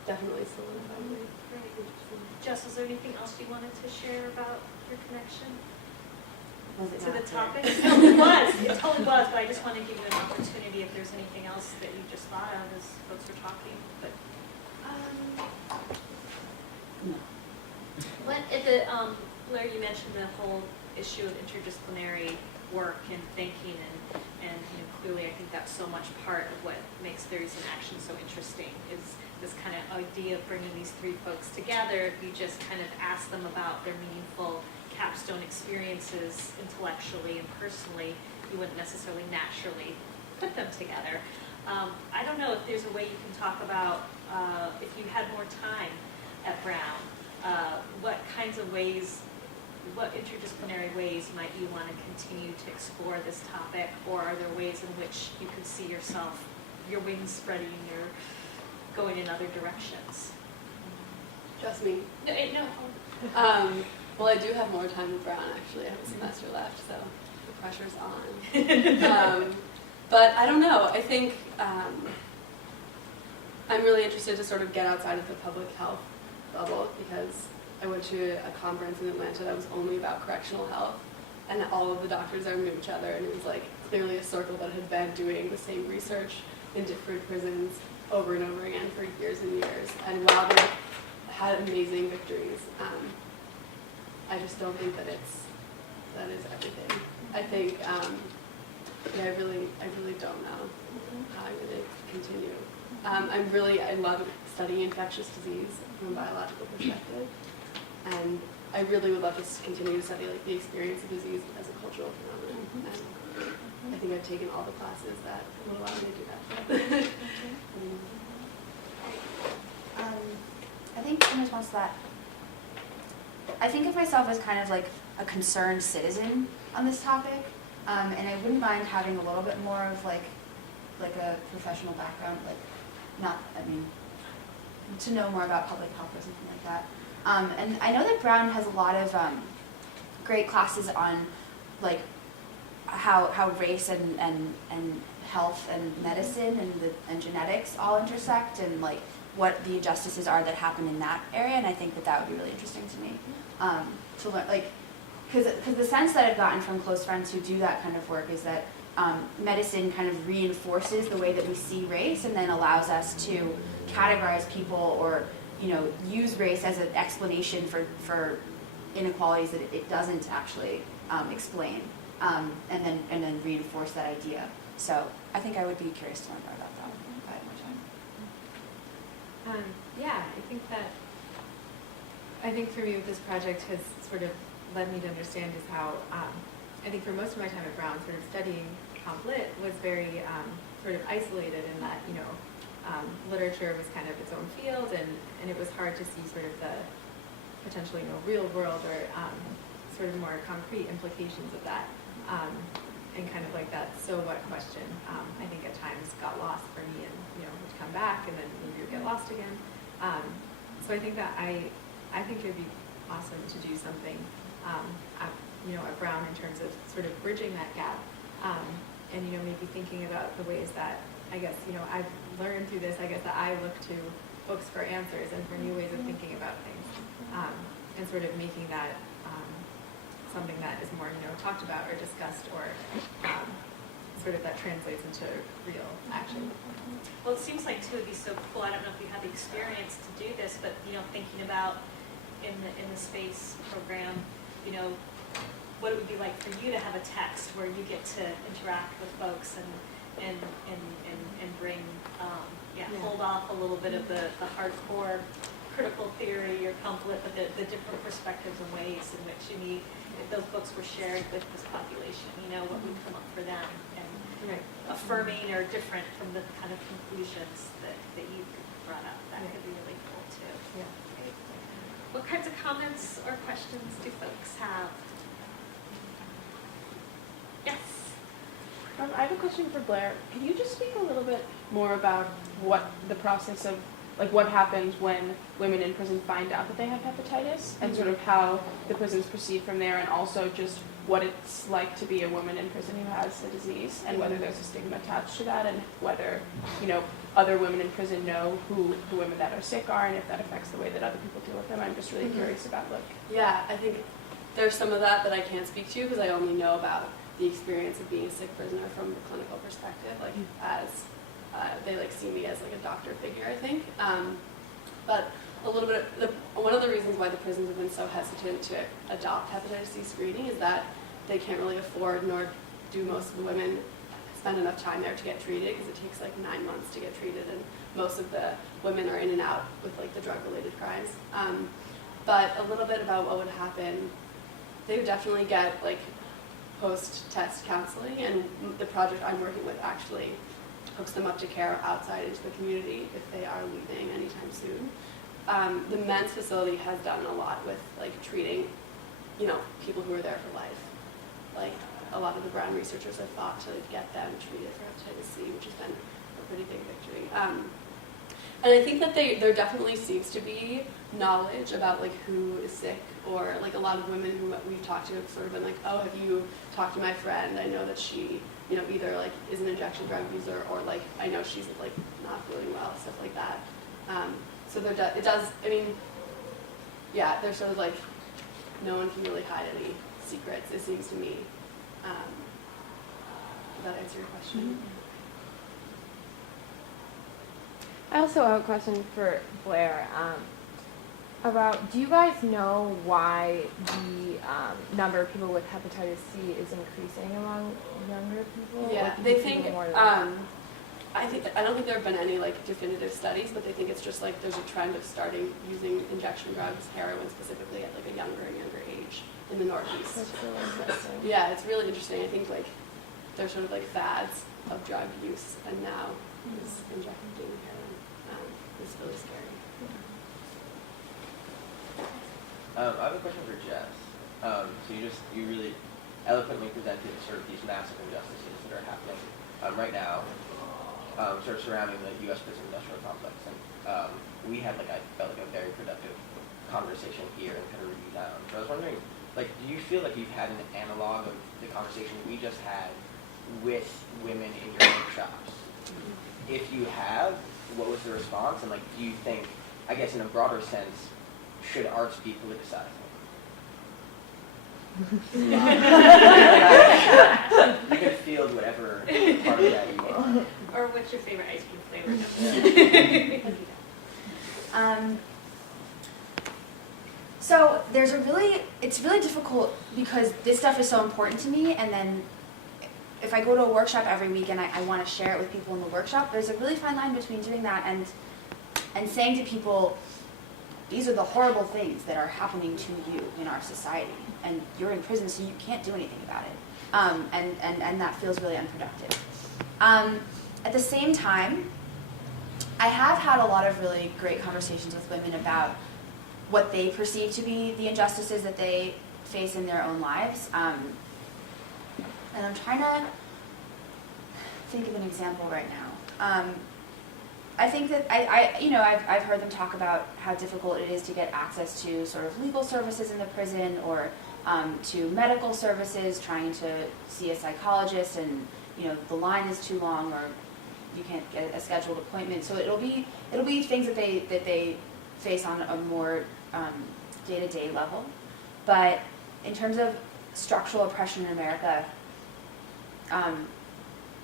definitely solidified my interest. Jess, is there anything else you wanted to share about your connection Was it to the not topic? clear? No, it was. It totally was, but I just want to give you an opportunity if there's anything else that you just thought of as folks were talking. But Blair, you mentioned the whole issue of interdisciplinary work and thinking, and clearly I think that's so much part of what makes theories in action so interesting, is this kind of idea of bringing these 3 folks together. If you just kind of ask them about their meaningful capstone experiences intellectually and personally, you wouldn't necessarily naturally put them together. I don't know if there's a way you can talk about, if you had more time at Brown, what kinds of ways, what interdisciplinary ways might you want to continue to explore this topic, or are there ways in which you could see yourself, your wings spreading, your going in other directions? Just me. No. Well, I do have more time at Brown, actually. I have a semester left, so the pressure's on. But I don't know. I think I'm really interested to sort of get outside of the public health bubble, because I went to a conference in Atlanta that was only about correctional health, and all of the doctors there knew each other, and it was like clearly a circle that had been doing the same research in different prisons over and over again for years and years. And while they had amazing victories, I just don't think that that is everything. I think I really don't know how I'm going to continue. I love studying infectious disease from a biological perspective, and I really would love to continue to study like the experience of disease as a cultural phenomenon. And I think I've taken all the classes that will allow me to do that. I think in response to that, I think of myself as kind of like a concerned citizen on this topic, and I wouldn't mind having a little bit more of like a professional background, to know more about public health or something like that. And I know that Brown has a lot of great classes on like how race and health and medicine and genetics all intersect, and like what the injustices are that happen in that area. And I think that would be really interesting to me to learn, like, because the sense that I've gotten from close friends who do that kind of work is that medicine kind of reinforces the way that we see race, and then allows us to categorize people or use race as an explanation for inequalities that it doesn't actually explain, and then reinforce that idea. So I think I would be curious to learn more about that if I had more time. I think for me what this project has sort of led me to understand is how I think for most of my time at Brown, sort of studying comp lit was very sort of isolated in that literature was kind of its own field, and it was hard to see sort of the potentially real world or sort of more concrete implications of that, and kind of like that so what question I think at times got lost for me, and would come back and then maybe would get lost again. So I think that I think it would be awesome to do something at Brown in terms of sort of bridging that gap, and maybe thinking about the ways that I guess I've learned through this, I guess, that I look to books for answers and for new ways of thinking about things, and sort of making that something that is more talked about or discussed, or sort of that translates into real action. Well, it seems like too would be so cool. I don't know if you had the experience to do this, but thinking about in the space program, what it would be like for you to have a text where you get to interact with folks and bring hold off a little bit of the hardcore critical theory or conflict, but the different perspectives and ways in which if those books were shared with this population, what would come up for them, and affirming or different from the kind of conclusions that you brought up. That could be really cool too. Yeah. Great. What kinds of comments or questions do folks have? Yes. I have a question for Blair. Can you just speak a little bit more about what the process of, like, what happens when women in prison find out that they have hepatitis, and sort of how the prisons proceed from there, and also just what it's like to be a woman in prison who has the disease, and whether there's a stigma attached to that, and whether, other women in prison know who the women that are sick are, and if that affects the way that other people deal with them. I'm just really curious about, Yeah, I think there's some of that I can't speak to, because I only know about the experience of being a sick prisoner from the clinical perspective, as they see me as a doctor figure, I think. But a little bit one of the reasons why the prisons have been so hesitant to adopt hepatitis C screening is that they can't really afford, nor do most of the women spend enough time there to get treated, because it takes 9 months to get treated, and most of the women are in and out with the drug-related crimes. But a little bit about what would happen, they would definitely get post-test counseling, and the project I'm working with actually hooks them up to care outside into the community if they are leaving anytime soon. The men's facility has done a lot with like treating, you know, people who are there for life. Like a lot of the Brown researchers have fought to get them treated for hepatitis C, which has been a pretty big victory. And I think that there definitely seems to be knowledge about like who is sick, or like a lot of women who we've talked to have sort of been like, oh, have you talked to my friend? I know that she, you know, either like is an injection drug user, or like I know she's like not feeling well, stuff like that. So it does. I mean, yeah, there's sort of like no one can really hide any secrets, it seems to me. Does that answer your question? I also have a question for Blair about, do you guys know why the number of people with hepatitis C is increasing among younger people? Yeah, Or they people think, more I don't think there have been any like definitive studies, but they think it's just like there's a trend of starting using injection drugs, heroin specifically, at like a younger and younger age in the Northeast. That's really interesting. Yeah, it's really interesting. I think like there's sort of like fads of drug use, and now is injecting heroin. It's really scary. I have a question for Jess. So you really eloquently presented sort of these massive injustices that are happening right now, sort of surrounding the U.S. prison industrial complex. And we had I felt like a very productive conversation here and kind of review down. So I was wondering, do you feel like you've had an analog of the conversation we just had with women in your workshops? If you have, what was the response? And do you think, I guess in a broader sense, should arts be politicized? You can field whatever part of that you want. Or what's your favorite ice cream flavor? So it's really difficult because this stuff is so important to me, and then if I go to a workshop every week and I want to share it with people in the workshop, there's a really fine line between doing that and saying to people, these are the horrible things that are happening to you in our society, and you're in prison so you can't do anything about it, and that feels really unproductive. At the same time, I have had a lot of really great conversations with women about what they perceive to be the injustices that they face in their own lives. And I'm trying to think of an example right now. I think that I've heard them talk about how difficult it is to get access to sort of legal services in the prison, or to medical services, trying to see a psychologist, and the line is too long, or you can't get a scheduled appointment. So it'll be things that they face on a more day-to-day level. But in terms of structural oppression in America,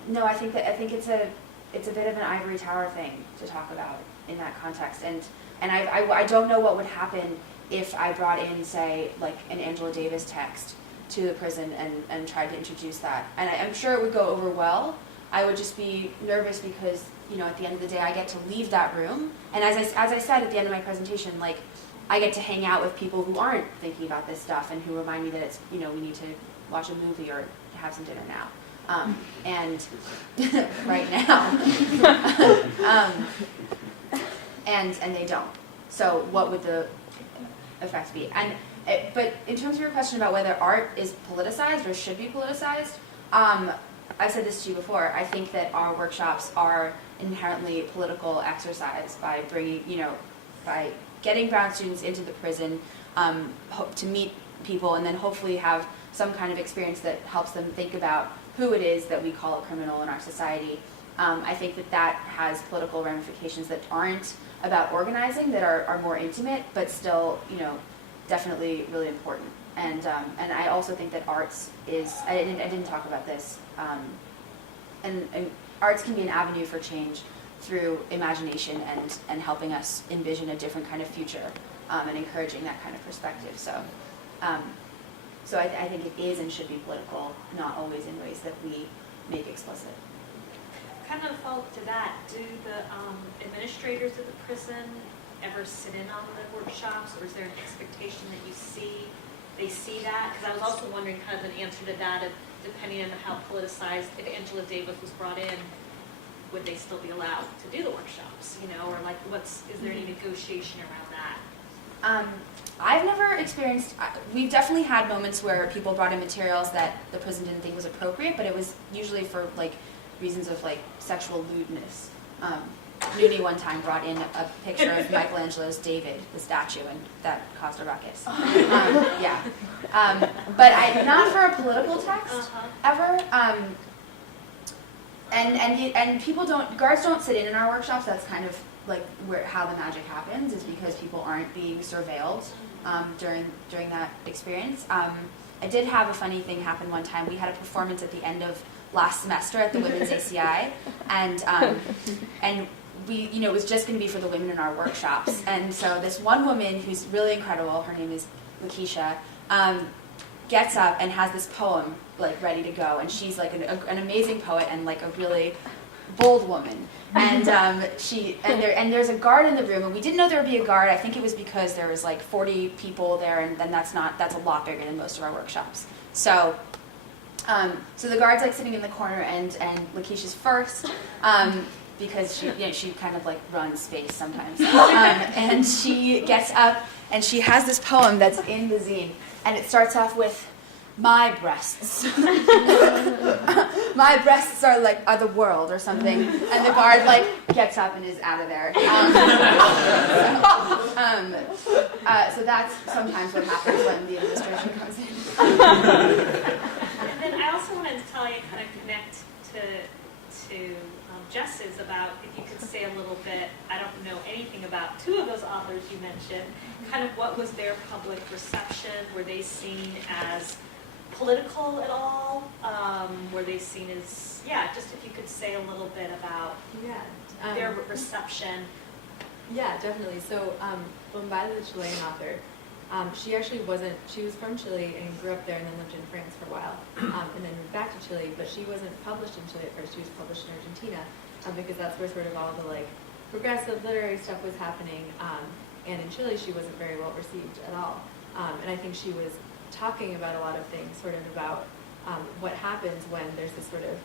no, I think it's a bit of an ivory tower thing to talk about in that context, and I don't know what would happen if I brought in, say, an Angela Davis text to the prison and tried to introduce that, and I'm sure it would go over well. I would just be nervous because at the end of the day I get to leave that room, and as I said at the end of my presentation, I get to hang out with people who aren't thinking about this stuff and who remind me that it's we need to watch a movie or have some dinner now. And right now, and they don't. So what would the effect be? But in terms of your question about whether art is politicized or should be politicized, I've said this to you before. I think that our workshops are inherently political exercise by bringing, by getting brown students into the prison to meet people, and then hopefully have some kind of experience that helps them think about who it is that we call a criminal in our society. I think that has political ramifications that aren't about organizing, that are more intimate, but still, definitely really important. And I also think that arts is, I didn't talk about this, and arts can be an avenue for change through imagination and helping us envision a different kind of future, and encouraging that kind of perspective. So I think it is and should be political, not always in ways that we make explicit. Kind of follow up to that, do the administrators of the prison ever sit in on the workshops, or is there an expectation that they see that? Because I was also wondering kind of an answer to that, depending on how politicized, if Angela Davis was brought in, would they still be allowed to do the workshops, you know, or like is there any negotiation around that? I've never experienced, we've definitely had moments where people brought in materials that the prison didn't think was appropriate, but it was usually for like reasons of like sexual lewdness. Nudie one time brought in a picture of Michelangelo's David, the statue, and that caused a ruckus. Yeah. But not for a political text, ever. And people guards don't sit in our workshops. That's kind of like how the magic happens, is because people aren't being surveilled during that experience. I did have a funny thing happen one time. We had a performance at the end of last semester at the Women's ACI, and we, it was just going to be for the women in our workshops. And so this one woman who's really incredible, her name is Kisa, gets up and has this poem like ready to go, and she's like an amazing poet and like a really bold woman. And there's a guard in the room, and we didn't know there would be a guard. I think it was because there was like 40 people there, and then that's a lot bigger than most of our workshops. So the guard's like sitting in the corner, and Lakeisha's first, because she kind of like runs space sometimes. And she gets up and she has this poem that's in the zine, and it starts off with, "My breasts." "My breasts are the world," or something. And the guard like gets up and is out of there. So that's sometimes what happens when the administration comes in. And then I also wanted to tell you, kind of connect to Jess's about if you could say a little bit. I don't know anything about two of those authors you mentioned. Kind of what was their public reception? Were they seen as political at all? Were they seen as, just if you could say a little bit about their reception. Yeah, definitely. So, Bombay, the Chilean author, she was from Chile and grew up there and then lived in France for a while, and then moved back to Chile, but she wasn't published in Chile at first. She was published in Argentina, because that's where sort of all the like progressive literary stuff was happening, and in Chile she wasn't very well received at all. And I think she was talking about a lot of things, sort of about what happens when there's this sort of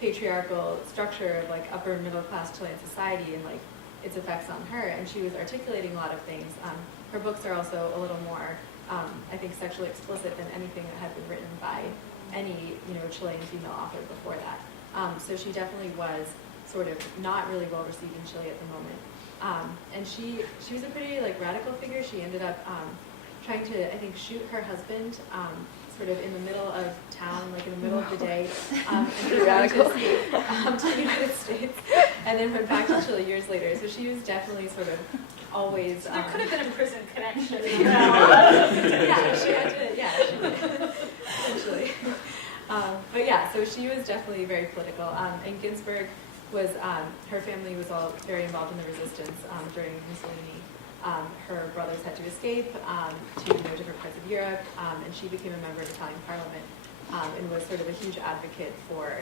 patriarchal structure of like upper middle class Chilean society and like its effects on her, and she was articulating a lot of things. Her books are also a little more, I think, sexually explicit than anything that had been written by any Chilean female author before that. So she definitely was sort of not really well received in Chile at the moment. And she was a pretty like radical figure. She ended up trying to, I think, shoot her husband sort of in the middle of town, like in the middle of the day, and radical to the United States, and then went back to Chile years later. So she was definitely sort of always. There could have been a prison connection. She had to. Yeah, she did. Essentially. But yeah, so she was definitely very political. And Ginsburg was, her family was all very involved in the resistance during Mussolini. Her brothers had to escape to different parts of Europe, and she became a member of Italian Parliament and was sort of a huge advocate for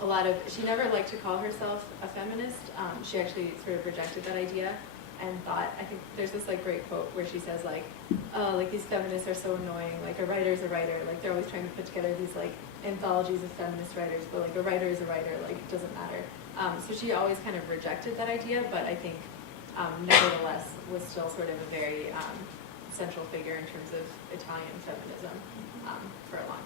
a lot of. She never liked to call herself a feminist. She actually sort of rejected that idea and thought. I think there's this like great quote where she says like, "Oh, like these feminists are so annoying. Like a writer's a writer. Like they're always trying to put together these like anthologies of feminist writers, but like a writer is a writer. Like it doesn't matter." So she always kind of rejected that idea, but I think. Nevertheless, was still sort of a very central figure in terms of Italian feminism for a long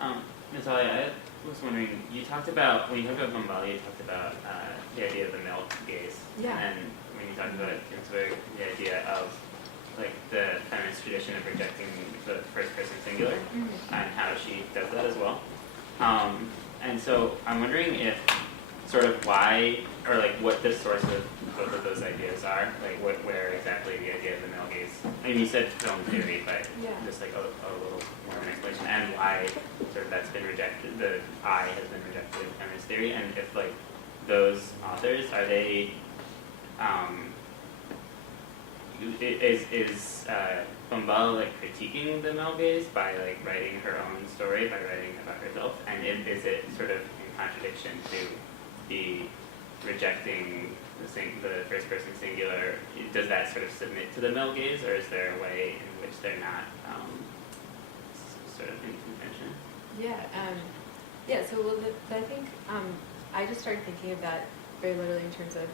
time. Natalia, I was wondering, when you talked about Bombali, you talked about the idea of the male gaze. Yeah. And when you talked about Ginsburg, the idea of like the feminist tradition of rejecting the first person singular, and how she does that as well. And so I'm wondering if sort of why, or like what the source of both of those ideas are, like where exactly the idea of the male gaze. I mean, you said film theory, but just like a little more of an explanation, and why sort of that's been rejected. The I has been rejected in feminist theory, and if like those authors are they, is Bombal like critiquing the male gaze by like writing her own story, by writing about herself, and is it sort of in contradiction to be rejecting the first person singular? Does that sort of submit to the male gaze, or is there a way in which they're not sort of in contention? Yeah, Yeah, so I think I just started thinking of that very literally in terms of,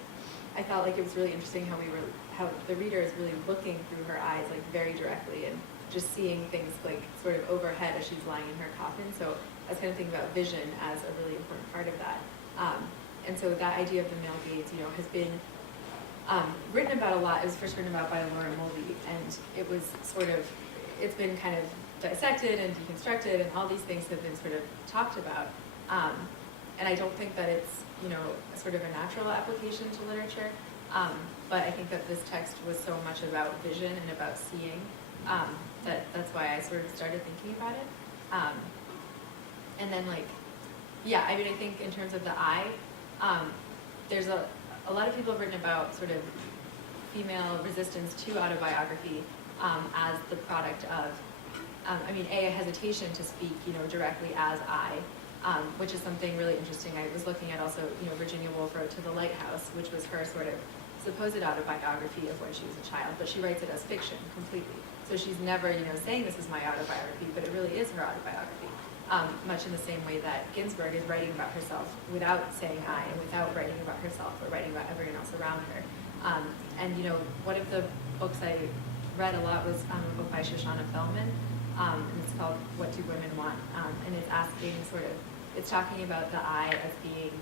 I felt like it was really interesting how the reader is really looking through her eyes like very directly and just seeing things like sort of overhead as she's lying in her coffin. So I was kind of thinking about vision as a really important part of that. And so that idea of the male gaze, has been written about a lot. It was first written about by Laura Mulvey, and it's been kind of dissected and deconstructed, and all these things have been sort of talked about. And I don't think that it's, sort of a natural application to literature, but I think that this text was so much about vision and about seeing, that's why I sort of started thinking about it. And then I think in terms of the eye, there's a lot of people have written about sort of female resistance to autobiography as the product of, a hesitation to speak, directly as I, which is something really interesting. I was looking at also, Virginia Woolf wrote To the Lighthouse, which was her sort of supposed autobiography of when she was a child, but she writes it as fiction completely. So she's never, saying this is my autobiography, but it really is her autobiography. Much in the same way that Ginsburg is writing about herself without saying I, and without writing about herself or writing about everyone else around her. And one of the books I read a lot was a book by Shoshana Feldman, and it's called What Do Women Want? And it's asking it's talking about the I as being,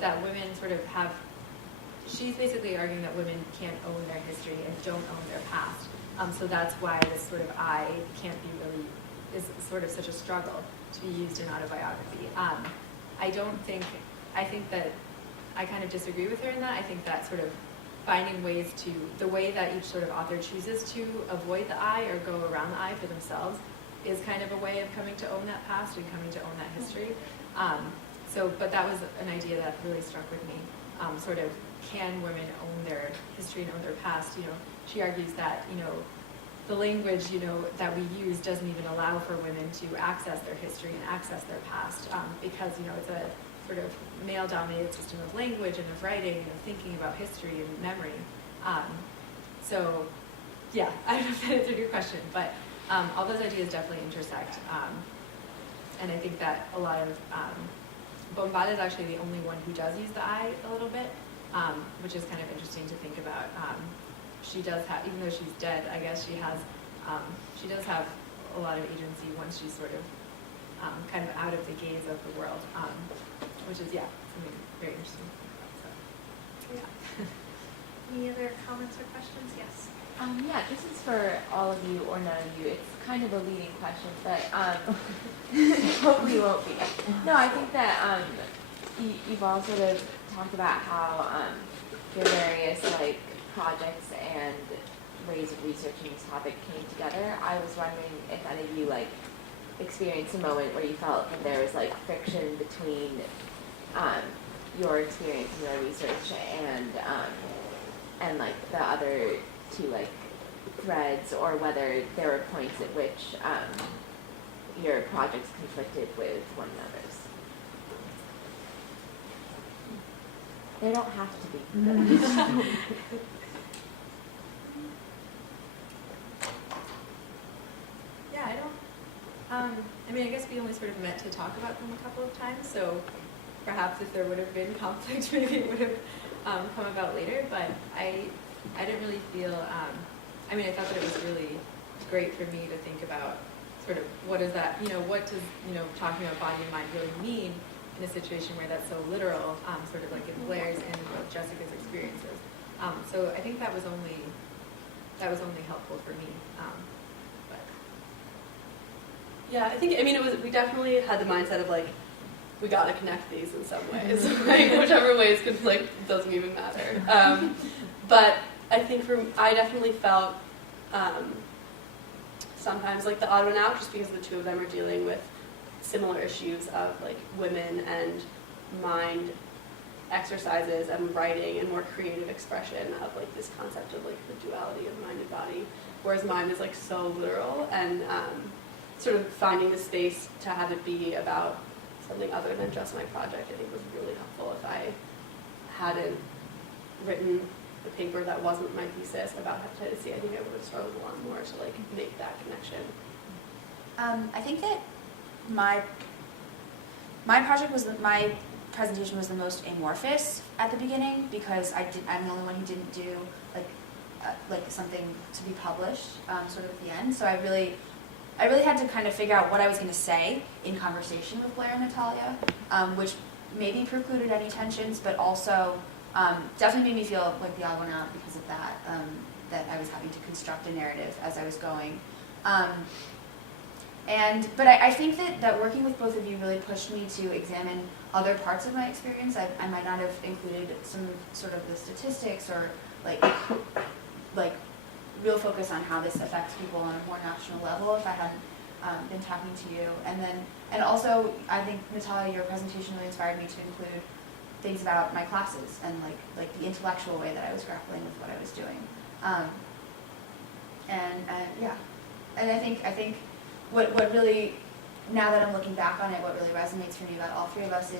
that women sort of have, she's basically arguing that women can't own their history and don't own their past. So that's why this sort of I can't be really, is sort of such a struggle to be used in autobiography. I think that I kind of disagree with her in that. I think that sort of finding ways to, the way that each sort of author chooses to avoid the I or go around the I for themselves is kind of a way of coming to own that past and coming to own that history. But that was an idea that really struck with me. Sort of, can women own their history and own their past? She argues that, the language, that we use doesn't even allow for women to access their history and access their past, because, it's a sort of male-dominated system of language and of writing and of thinking about history and memory. Yeah, I don't know if that answered your question, but all those ideas definitely intersect. And I think that a lot of, Bombada is actually the only one who does use the I a little bit, which is kind of interesting to think about. She does have, even though she's dead, I guess she does have a lot of agency once she's sort of kind of out of the gaze of the world, which is, something very interesting. So, yeah. Any other comments or questions? Yes. This is for all of you or none of you. It's kind of a leading question, but hopefully it won't be. No, I think that you've all sort of talked about how your various projects and ways of researching this topic came together. I was wondering if any of you experienced a moment where you felt that there was friction between your experience and your research and the other two threads, or whether there were points at which your projects conflicted with one another's. They don't have to be. Yeah, I guess we only sort of met to talk about them a couple of times, so perhaps if there would have been conflict, maybe it would have come about later, but I didn't really feel, I thought that it was really great for me to think about sort of what is that, what does, talking about body and mind really mean in a situation where that's so literal, sort of in Blair's and Jessica's experiences. So I think that was only helpful for me. But Yeah, I think, we definitely had the mindset of we got to connect these in some ways, whichever ways conflict doesn't even matter. But I think I definitely felt sometimes the odd one out, just because the two of them are dealing with similar issues of women and mind exercises and writing and more creative expression of this concept of the duality of mind and body, whereas mine is so literal, and sort of finding the space to have it be about something other than just my project, I think was really helpful. If I hadn't written the paper that wasn't my thesis about hepatitis C, I think I would have struggled a lot more to make that connection. I think that my my presentation was the most amorphous at the beginning because I'm the only one who didn't do like something to be published sort of at the end. So I really had to kind of figure out what I was going to say in conversation with Blair and Natalia, which maybe precluded any tensions, but also definitely made me feel like the odd one out because of that, that I was having to construct a narrative as I was going. But I think that working with both of you really pushed me to examine other parts of my experience. I might not have included some sort of the statistics or like real focus on how this affects people on a more national level if I hadn't been talking to you. And also, I think, Natalia, your presentation really inspired me to include things about my classes and like the intellectual way that I was grappling with what I was doing. And I think what really, now that I'm looking back on it, what really resonates for me about all three of us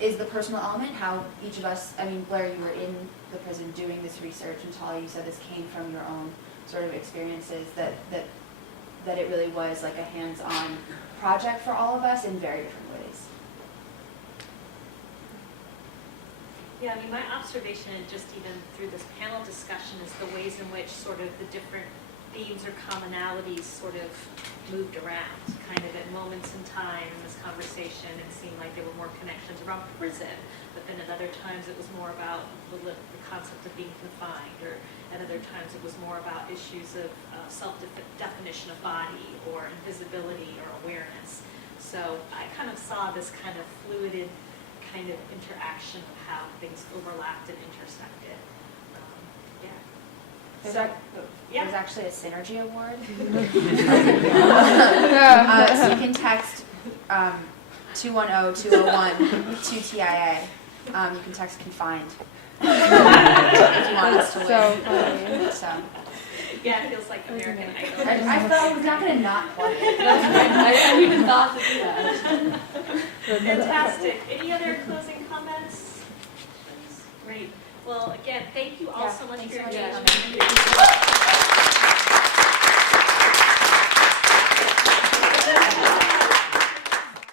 is the personal element, how each of us, I mean, Blair, you were in the prison doing this research, and Natalia, you said this came from your own sort of experiences, that it really was like a hands-on project for all of us in very different ways. Yeah, I mean, my observation, just even through this panel discussion, is the ways in which sort of the different themes or commonalities sort of moved around, kind of at moments in time in this conversation. It seemed like there were more connections around prison, but then at other times it was more about the concept of being confined, or at other times it was more about issues of self-definition of body, or invisibility, or awareness. So I kind of saw this kind of fluid kind of interaction of how things overlapped and intersected. There's actually a synergy award. Yeah. So you can text 210-201-2TIA. You can text confined if you want us to win. So funny. So Yeah, it feels like American Idol. I thought I was not going to not plug it. I even thought to do that. Fantastic. Any other closing comments? Great. Well, again, thank you all Yeah, so much thanks for your so much for engagement.